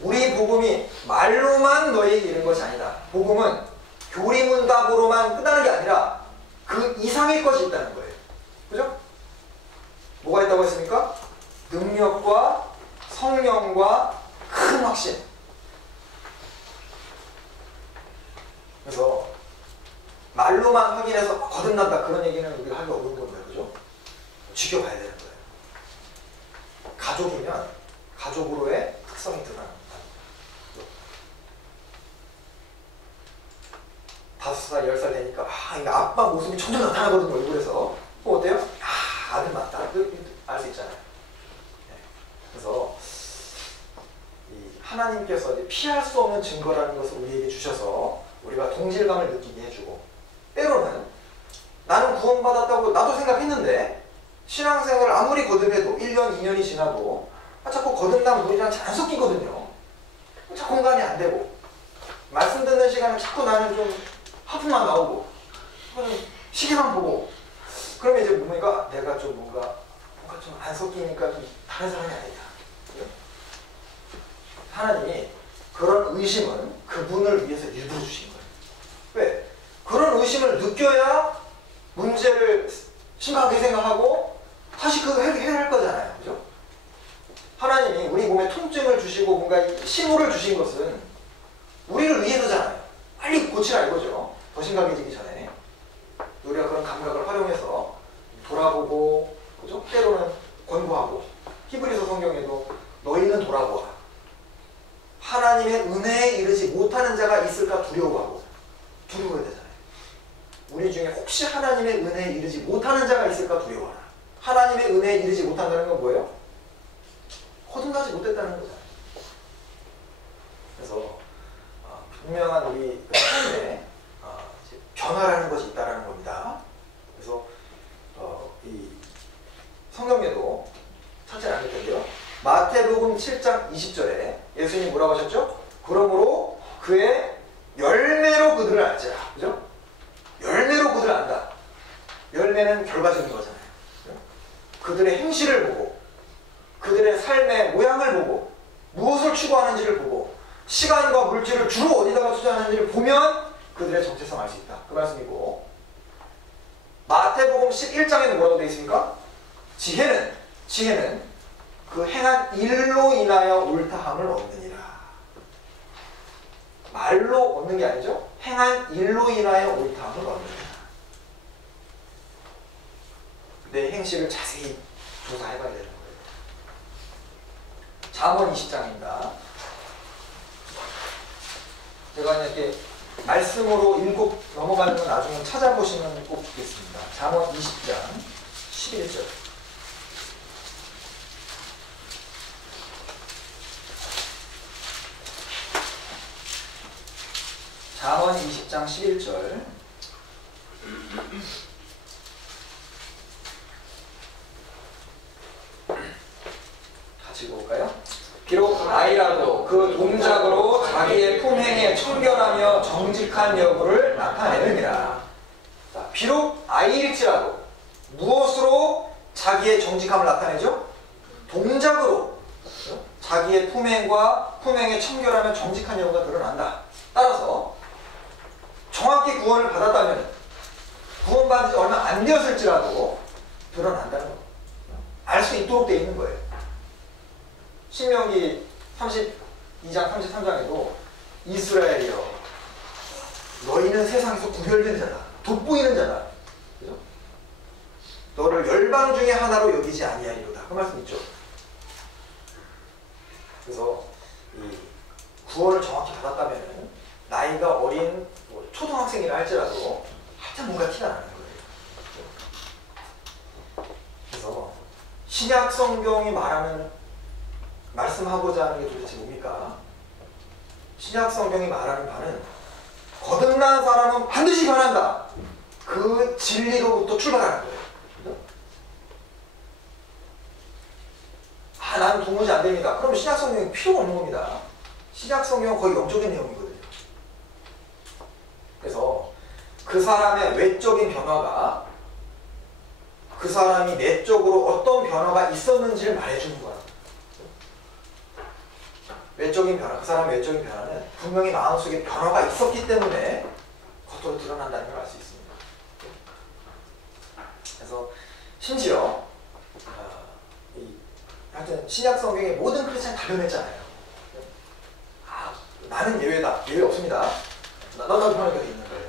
우리 복음이 말로만 너희에게 이른 것이 아니다. 복음은 교리문답으로만 끝나는 게 아니라 그 이상의 것이 있다는 거예요. 그죠? 뭐가 있다고 했습니까? 능력과 성령과 큰 확신. 그래서 말로만 확인해서 거듭난다 그런 얘기는 우리가 하기 어려운 거예요. 그죠? 지켜봐야 되는 거예요. 가족이면 가족으로의 특성이 드러납니다. 5살, 10살 되니까 이거 아빠 모습이 점점 나타나거든요. 얼굴에서. 어때요? 아들 맞다. 알 수 있잖아요. 네. 그래서 하나님께서 이제 피할 수 없는 증거라는 것을 우리에게 주셔서 우리가 동질감을 느끼게 해주고, 때로는 나는 구원받았다고 나도 생각했는데 신앙생활을 아무리 거듭해도 1년, 2년이 지나도 자꾸 거듭난 분이랑 잘 안 섞이거든요. 자꾸 공감이 안 되고, 말씀 듣는 시간은 자꾸 나는 좀 하품만 나오고 시계만 보고, 그러면 이제 보니까 내가 좀 뭔가 좀 안 섞이니까 좀 다른 사람이 아니다. 하나님이 그런 의심은 그분을 위해서 일부러 주신 거예요. 왜? 그런 의심을 느껴야 문제를 심각하게 생각하고 다시 그거 해결할 거잖아요. 그죠? 하나님이 우리 몸에 통증을 주시고 뭔가 신호를 주신 것은 우리를 위해서잖아요. 빨리 고치라 이거죠. 더 심각해지기 전에. 우리가 그런 감각을 활용해서 돌아보고, 그죠? 때로는 권고하고, 히브리서 성경에도 너희는 돌아보아. 하나님의 은혜에 이르지 못하는 자가 있을까 두려워하고, 두려워해야 되잖아요. 우리 중에 혹시 하나님의 은혜에 이르지 못하는 자가 있을까 두려워하라. 하나님의 은혜에 이르지 못한다는 건 뭐예요? 거듭나지 못했다는 거잖아요. 그래서 분명한 우리 삶에 변화라는 것이 있다는 겁니다. 그래서 이 성경에도 찾지는 않을 텐데요. 마태복음 7장 20절에 예수님이 뭐라고 하셨죠? 그러므로 그의 열매로 그들을 알지라. 그죠? 열매로 그들을 안다. 열매는 결과적인 거잖아요. 그들의 행실을 보고, 그들의 삶의 모양을 보고, 무엇을 추구하는지를 보고, 시간과 물질을 주로 어디다가 투자하는지를 보면 그들의 정체성을 알 수 있다. 그 말씀이고, 마태복음 11장에는 뭐라고 되어 있습니까? 지혜는 그 행한 일로 인하여 옳다함을 얻느니라. 말로 얻는 게 아니죠. 행한 일로 인하여 옳다함을 얻느니라. 내 행실을 자세히 조사해봐야 되는 거예요. 잠언 20장입니다. 제가 이렇게 말씀으로 읽고 넘어가는 건 나중에 찾아보시면 꼭 좋겠습니다. 잠언 20장 11절. 잠언 20장 11절. 같이 읽어볼까요? 비록 아이라도 그 동작으로 자기의 품행에 청결하며 정직한 여부를 나타내느니라. 비록 아이일지라도 무엇으로 자기의 정직함을 나타내죠? 동작으로 자기의 품행에 청결하며 정직한 여부가 드러난다. 따라서 정확히 구원을 받았다면, 구원받은 지 얼마 안 되었을지라도 드러난다는 거. 알 수 있도록 되어 있는 거예요. 신명기 32장 33장에도 이스라엘이여 너희는 세상에서 구별된 자다. 돋보이는 자다. 그죠? 너를 열방 중에 하나로 여기지 아니하리로다. 그 말씀 있죠. 그래서 이 구원을 정확히 받았다면 나이가 어린 초등학생이라 할지라도 하여튼 뭔가 티가 나는 거예요. 그래서 신약 성경이 말씀하고자 하는 게 도대체 뭡니까? 신약 성경이 말하는 바는 거듭난 사람은 반드시 변한다. 그 진리로부터 출발하는 거예요. 나는 도무지 안 됩니다. 그럼 신약 성경이 필요가 없는 겁니다. 신약 성경은 거의 영적인 내용이거든요. 그래서 그 사람의 외적인 변화가 그 사람이 내적으로 어떤 변화가 있었는지를 말해주는 거야. 외적인 변화, 그 사람의 외적인 변화는 분명히 마음속에 변화가 있었기 때문에 겉으로 드러난다는 걸 알 수 있습니다. 그래서 심지어 하여튼 신약 성경의 모든 크리스찬이 다 변했잖아요. 나는 예외다. 예외 없습니다. 나도 변하게 돼 있는 거예요.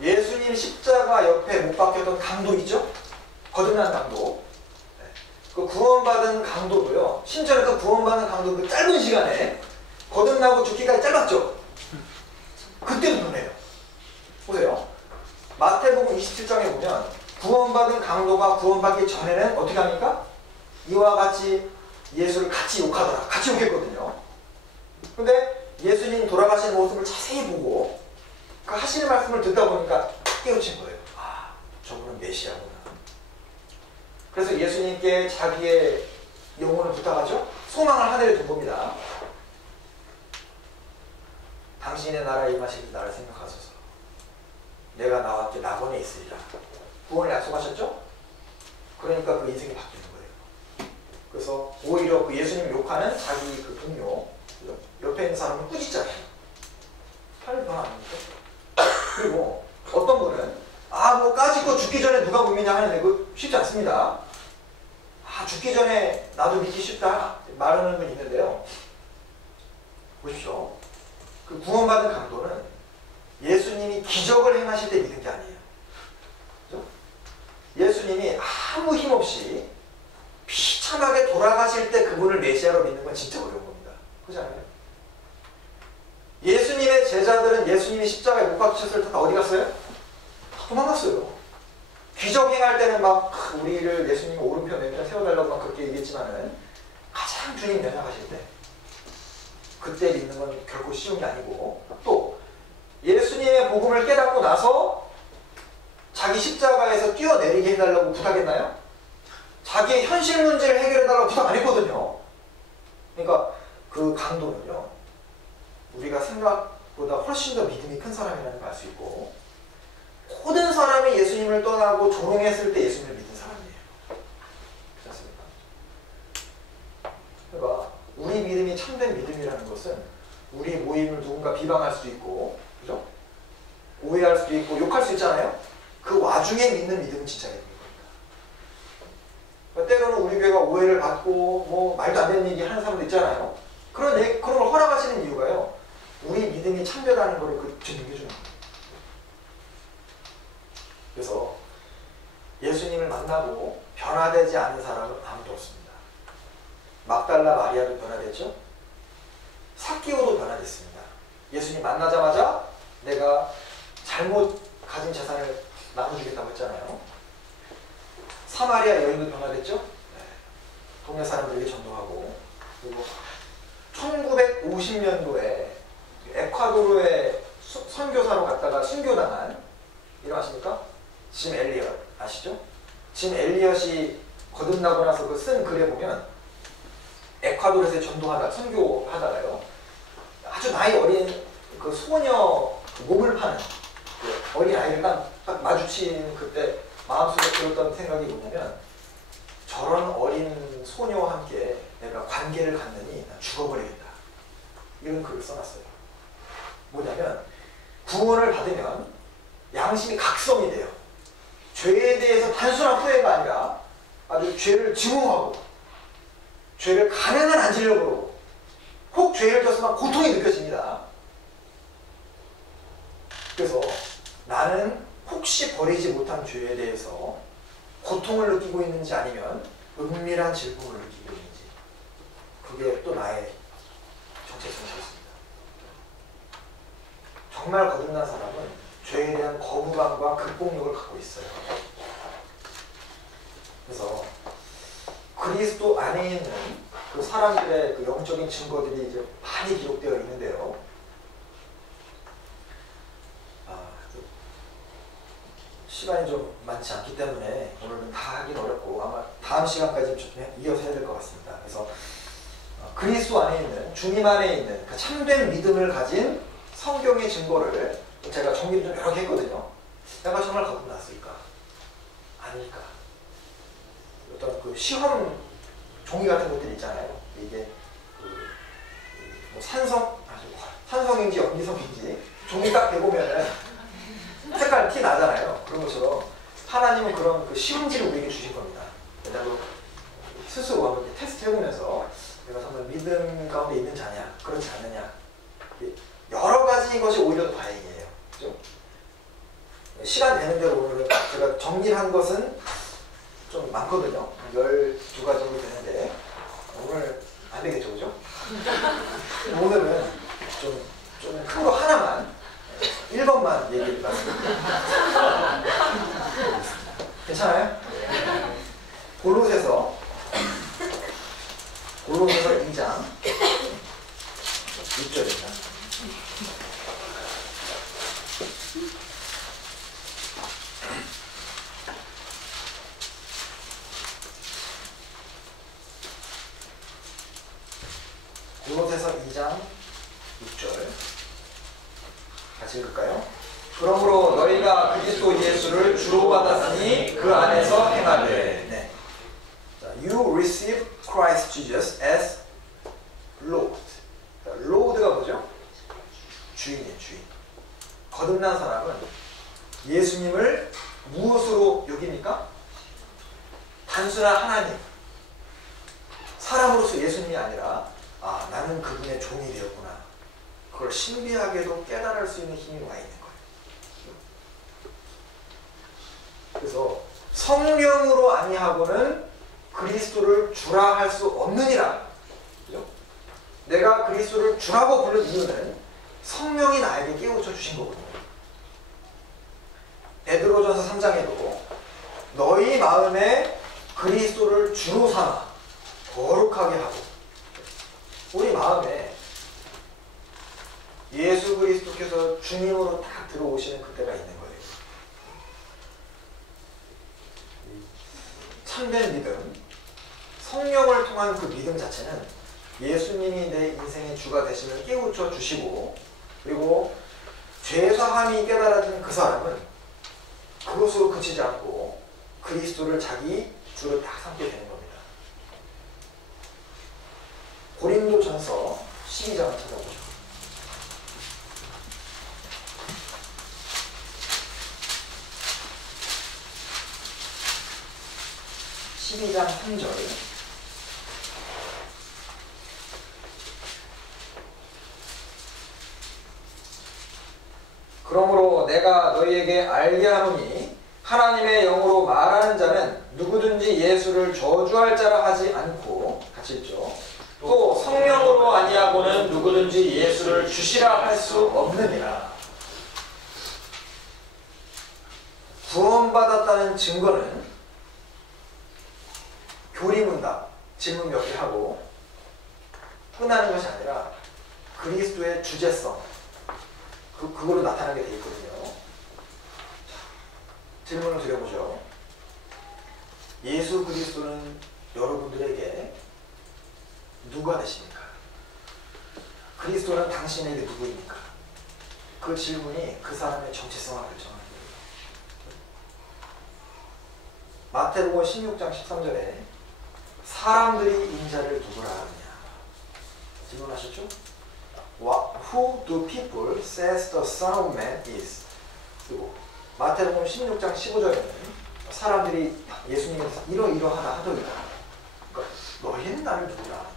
예수님 십자가 옆에 못 박혔던 강도 있죠? 거듭난 강도. 그 구원받은 강도도요. 심지어 그 구원받은 강도 그 짧은 시간에 거듭나고 죽기까지 짧았죠? 그때도 변해요. 보세요. 마태복음 27장에 보면 구원받은 강도가 구원받기 전에는 어떻게 합니까? 이와 같이 예수를 같이 욕하더라. 같이 욕했거든요. 근데 예수님 돌아가시는 모습을 자세히 보고 그 하시는 말씀을 듣다 보니까 딱 깨우친 거예요. 아, 저분은 메시아구나. 그래서 예수님께 자기의 영혼을 부탁하죠. 소망을 하늘에 둔 겁니다. 당신의 나라에 임하실 때 나를 생각하소서. 내가 나와 함께 낙원에 있으리라. 구원을 약속하셨죠? 그러니까 그 인생이 바뀌는 거예요. 그래서 오히려 그 예수님 욕하는 자기 그 동료 옆에 있는 사람을 꾸짖잖아요. 하늘 변화 아닙니까? 그리고 어떤 분은 뭐 까짓거 죽기 전에 누가 믿느냐 하는데 그거 쉽지 않습니다. 죽기 전에 나도 믿기 쉽다 말하는 분 있는데요. 보십시오. 그 구원받은 강도는 예수님이 기적을 행하실 때 믿은 게 아니에요. 그죠? 예수님이 아무 힘없이 비참하게 돌아가실 때 그분을 메시아로 믿는 건 진짜 어려운 겁니다. 그렇지 않아요? 예수님의 제자들은 예수님이 십자가에 못 박히셨을 때 다 어디 갔어요? 다 도망갔어요. 기적 행할 때는 막 우리를 예수님 오른편 왼편 세워달라고 막 그렇게 얘기했지만은 가장 주님 연약하실 때 그때 믿는 건 결코 쉬운 게 아니고 또 예수님의 복음을 깨닫고 나서 자기 십자가에서 뛰어내리게 해달라고 부탁했나요? 자기의 현실 문제를 해결해달라고 부탁 안 했거든요. 그러니까 그 강도는요. 우리가 생각보다 훨씬 더 믿음이 큰 사람이라는 걸 알 수 있고 모든 사람이 예수님을 떠나고 조롱했을 때 예수님을 믿은 사람이에요. 그렇지 않습니까? 그러니까 우리 믿음이 참된 믿음이라는 것은 우리 모임을 누군가 비방할 수도 있고 그죠? 오해할 수도 있고 욕할 수 있잖아요. 그 와중에 믿는 믿음은 진짜 믿는 겁니다. 그러니까 때로는 우리 교회가 오해를 받고 뭐 말도 안 되는 얘기 하는 사람도 있잖아요. 그런 걸 허락하시는 이유가요. 우리 믿음이 참되다는 걸 증명해주는 거예요. 그래서 예수님을 만나고 변화되지 않은 사람은 아무도 없습니다. 막달라 마리아도 변화됐죠? 삭개오도 변화됐습니다. 예수님 만나자마자 내가 잘못 가진 재산을 나눠주겠다고 했잖아요. 사마리아 여인도 변화됐죠? 동네 사람들에게 전도하고 그리고 1950년도에 에콰도르에 선교사로 갔다가 순교당한 일어나십니까? 짐 엘리엇 아시죠? 짐 엘리엇이 거듭나고 나서 그 쓴 글에 보면 에콰도르에서 전도하다 선교하다가요 아주 나이 어린 그 소녀 몸을 파는 그 어린 아이를 딱 마주친 그때 마음속에 들었던 생각이 뭐냐면 저런 어린 소녀와 함께 내가 관계를 갖느니 죽어버리겠다 이런 글을 써놨어요. 뭐냐면 구원을 받으면 양심이 각성이 돼요. 죄에 대해서 단순한 후회가 아니라 아주 죄를 증오하고 죄를 가능한 안 지려고 그러고 혹 죄를 졌으면 고통이 느껴집니다. 그래서 나는 혹시 버리지 못한 죄에 대해서 고통을 느끼고 있는지 아니면 은밀한 질풍을 느끼고 있는지 그게 또 나의 정체성이었습니다. 정말 거듭난 사람은 죄에 대한 거부감과 극복력을 갖고 있어요. 그래서 그리스도 안에 있는 그 사람들의 그 영적인 증거들이 이제 많이 기록되어 있는데요. 시간이 좀 많지 않기 때문에 오늘은 다 하긴 어렵고 아마 다음 시간까지 좀 이어서 해야 될 것 같습니다. 그래서 그리스도 안에 있는 주님 안에 있는 그 참된 믿음을 가진 성경의 증거를 제가 정리를 좀 여러 개 했거든요. 내가 정말 거듭났을까? 아닐까. 어떤 그 시험 종이 같은 것들이 있잖아요. 이게 뭐 산성인지 염기성인지 종이 딱 대보면은 색깔 티 나잖아요. 그런 것처럼 하나님은 그런 그 시험지를 우리에게 주신 겁니다. 왜냐하면 스스로 한번 테스트 해보면서 내가 정말 믿음 가운데 있는 자냐, 그렇지 않느냐, 여러 가지인 것이 오히려 더 다행이에요. 그죠? 시간 되는 대로 오늘은 제가 정리한 것은 좀 많거든요. 12가지 정도 되는데 오늘 안 되겠죠, 그죠? 오늘은 좀 큰 거 하나만 1번만 얘기해 봤습니다. 괜찮아요? 골로새서 2장 6절입니다. 골로새서 2장 6절 같이 읽을까요? 그러므로 너희가 그리스도 예수를 주로 받았으니 그 안에서 행하되. 네. You receive Christ Jesus as Lord. Lord가 뭐죠? 주인이에요, 주인. 거듭난 사람은 예수님을 무엇으로 여깁니까? 단순한 하나님, 사람으로서 예수님이 아니라 나는 그분의 종이 되었구나. 그걸 신비하게도 깨달을 수 있는 힘이 와 있는 거예요. 그래서 성령으로 아니하고는 그리스도를 주라 할 수 없느니라. 그죠? 내가 그리스도를 주라고 부른 이유는 성령이 나에게 깨우쳐 주신 거거든요. 베드로전서 3장에도 너희 마음에 그리스도를 주로 삼아 거룩하게 하고, 우리 마음에 예수 그리스도께서 주님으로 딱 들어오시는 그때가 있는 거예요. 참된 믿음, 성령을 통한 그 믿음 자체는 예수님이 내 인생의 주가 되심을 깨우쳐 주시고, 그리고 죄사함이 깨달아진 그 사람은 그것으로 그치지 않고 그리스도를 자기 주를 딱 삼게 되는 겁니다. 고린도전서 12장을 찾아보죠. 12장 3절. 그러므로 내가 너희에게 알게 하노니 하나님의 영으로 말하는 자는 누구든지 예수를 저주할 자라 하지 않고, 같이 읽죠. 또 성령으로 아니하고는 누구든지 예수를 주시라 할 수 없느니라. 구원받았다는 증거는 교리문답, 질문 몇 개 하고 끝나는 것이 아니라 그리스도의 주제성, 그걸로 나타나게 되어 있거든요. 질문을 드려보죠. 예수 그리스도는 여러분들에게 누가 되십니까? 그리스도는 당신에게 누구입니까? 그 질문이 그 사람의 정체성을 결정하는 거예요. 마태복음 16장 13절에 사람들이 인자를 누구라 하느냐 질문하셨죠? Who do people says the Son of Man is? 그리고 마태복음 16장 15절에는 사람들이 예수님에 대해서 이러이러하다 하더이다. 그러니까 너희는 나를 누구라 하느냐?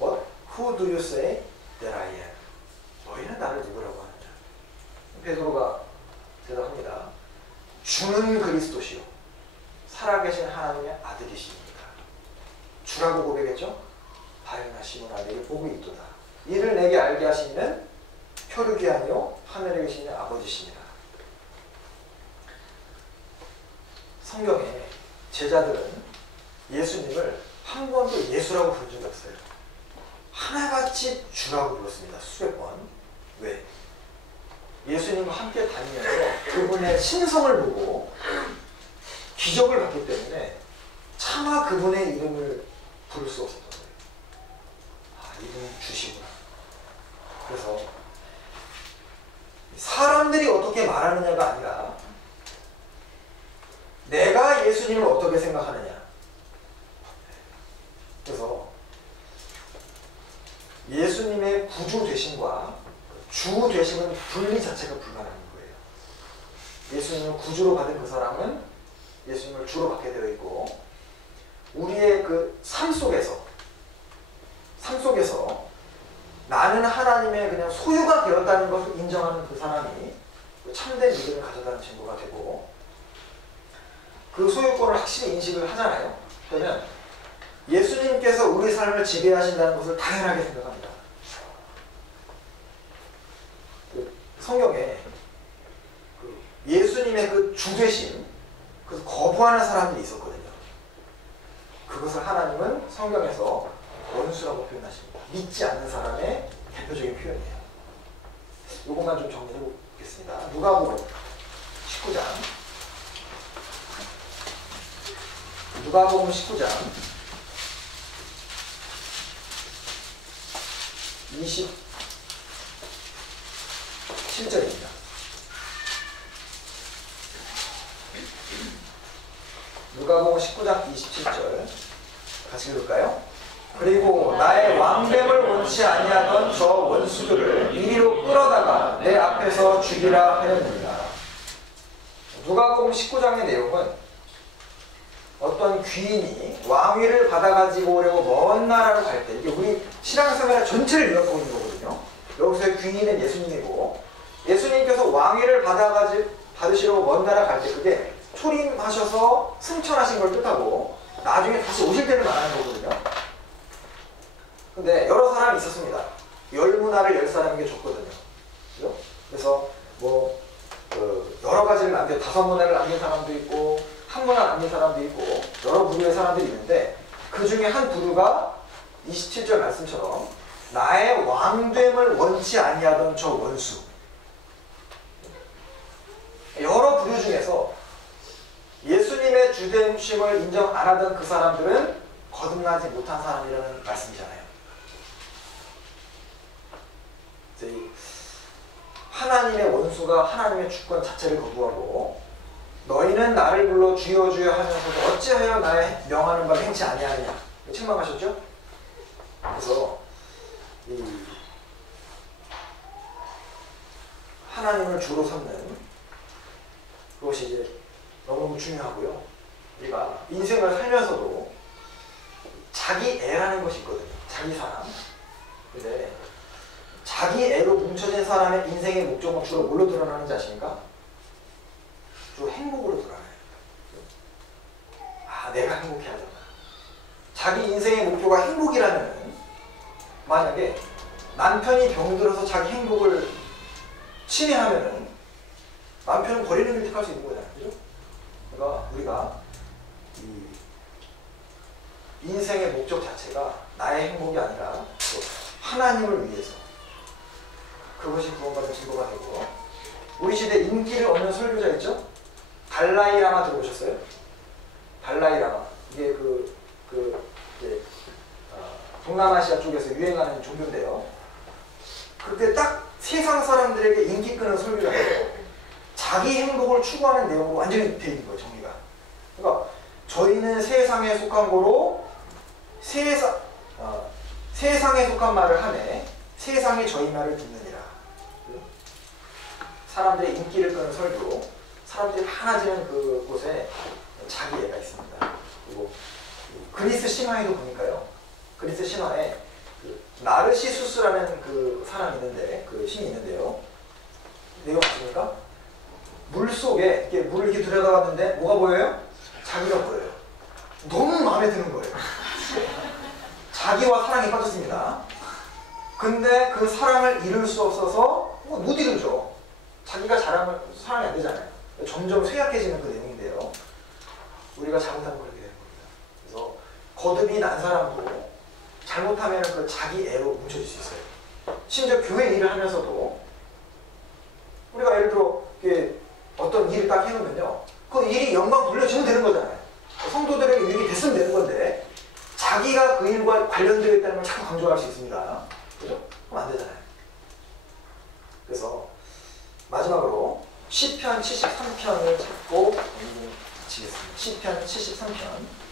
What? Who do you say that I am? 너희는 나를 누구라고 하느냐? 베드로가 대답합니다. 주는 그리스도시요 살아계신 하나님의 아들이십니다. 주라고 고백했죠? 바요나 시몬아 내게 복이 있도다. 이를 내게 알게 하시는 혈육이 아니요 하늘에 계시는 아버지십니다. 성경에 제자들은 예수님을 한 번도 예수라고 부른 적이 없어요. 하나같이 주라고 불렀습니다. 수백 번. 왜? 예수님과 함께 다니면서 그분의 신성을 보고 기적을 봤기 때문에 차마 그분의 이름을 부를 수 없었던 거예요. 이분은 주시구나. 그래서 사람들이 어떻게 말하느냐가 아니라 내가 예수님을 어떻게 생각하느냐. 그래서 예수님의 구주 되심과 주 되심은 분리 자체가 불가능한 거예요. 예수님을 구주로 받은 그 사람은 예수님을 주로 받게 되어 있고, 우리의 그 삶 속에서 나는 하나님의 그냥 소유가 되었다는 것을 인정하는 그 사람이 참된 믿음을 가졌다는 증거가 되고, 그 소유권을 확실히 인식을 하잖아요. 그러면 예수님께서 우리 삶을 지배하신다는 것을 당연하게 생각합니다. 성경에 예수님의 그 주되심, 그래서 거부하는 사람들이 있었거든요. 그것을 하나님은 성경에서 원수라고 표현하십니다. 믿지 않는 사람의 대표적인 표현이에요. 이것만 좀 정리해 보겠습니다. 누가복음 19장. 누가복음 19장 27절입니다. 누가복음 19장 27절 같이 읽을까요? 그리고 나의 왕됨을 원치 아니하던 저 원수들을 이리로 끌어다가 내 앞에서 죽이라 하였느니라. 누가복음 19장의 내용은 어떤 귀인이 왕위를 받아가지고 오려고 먼 나라로 갈 때, 이게 우리 신앙생활 전체를 요약하고 있는 거거든요. 여기서의 귀인은 예수님이고, 예수님께서 왕위를 받으시려고 먼 나라 갈 때 그게 초림하셔서 승천하신 걸 뜻하고 나중에 다시 오실 때를 말하는 거거든요. 근데 여러 사람이 있었습니다. 10문화를 10사람에게 줬거든요. 그죠? 그래서 여러 가지를 남겨, 5문화를 남긴 사람도 있고, 1문화 남긴 사람도 있고, 여러 부류의 사람들이 있는데, 그 중에 한 부류가 27절 말씀처럼 나의 왕됨을 원치 아니하던 저 원수. 여러 부류 중에서 예수님의 주됨심을 인정 안 하던 그 사람들은 거듭나지 못한 사람이라는 말씀이잖아요. 하나님의 원수가 하나님의 주권 자체를 거부하고, 너희는 나를 불러 주여 주여 하면서도 어찌하여 나의 명하는 바를 행치 아니하느냐 책망하셨죠? 그래서 하나님을 주로 삼는 그것이 이제 너무 중요하고요. 우리가 인생을 살면서도 자기 애라는 것이 있거든요. 자기 사람. 근데 자기 애로 뭉쳐진 사람의 인생의 목적은 주로 뭘로 드러나는지 아십니까? 주로 행복으로 드러나요. 아, 내가 행복해야 된다. 자기 인생의 목표가 행복이라면, 만약에 남편이 병들어서 자기 행복을 침해하면은 남편은 버리는 길 택할 수 있는 거잖아요. 그죠? 그러니까 우리가 이 인생의 목적 자체가 나의 행복이 아니라 하나님을 위해서, 그것이 구원받은 증거가 되고, 우리 시대 인기를 얻는 설교자 있죠? 달라이라마 들어보셨어요? 달라이라마. 이게 동남아시아 쪽에서 유행하는 종교인데요. 그때 딱 세상 사람들에게 인기 끄는 설교자예요. 자기 행복을 추구하는 내용으로 완전히 되어 있는 거예요, 정리가. 그러니까 저희는 세상에 속한 거로 세상에 속한 말을 하네, 세상이 저희 말을 듣느니라. 사람들의 인기를 끄는 설교, 사람들이 많아지는 그곳에 자기애가 있습니다. 그리고 그리스 신화에도 보니까요, 그리스 신화에 나르시수스라는 그 사람이 있는데, 그 신이 있는데요. 내용 아십니까? 물 속에 이렇게 물을 이렇게 들여다봤는데 뭐가 보여요? 자기가 보여요. 너무 마음에 드는 거예요. 자기와 사랑에 빠졌습니다. 근데 그 사랑을 이룰 수 없어서 못 이루죠. 자기가 사랑이 안 되잖아요. 점점 쇠약해지는 그 내용인데요. 우리가 잘못하면 그렇게 되는 겁니다. 그래서 거듭이 난 사람도 잘못하면 그 자기 애로 뭉쳐질 수 있어요. 심지어 교회 일을 하면서도 우리가 예를 들어 어떤 일을 딱 해놓으면요, 그 일이 영광 돌려주면 되는 거잖아요. 성도들에게 유익이 됐으면 되는 건데 자기가 그 일과 관련되어 있다는 걸 자꾸 강조할 수 있습니다. 그죠? 그럼 안 되잖아요. 그래서 마지막으로 시편 73편을 찾고 붙이겠습니다. 시편 73편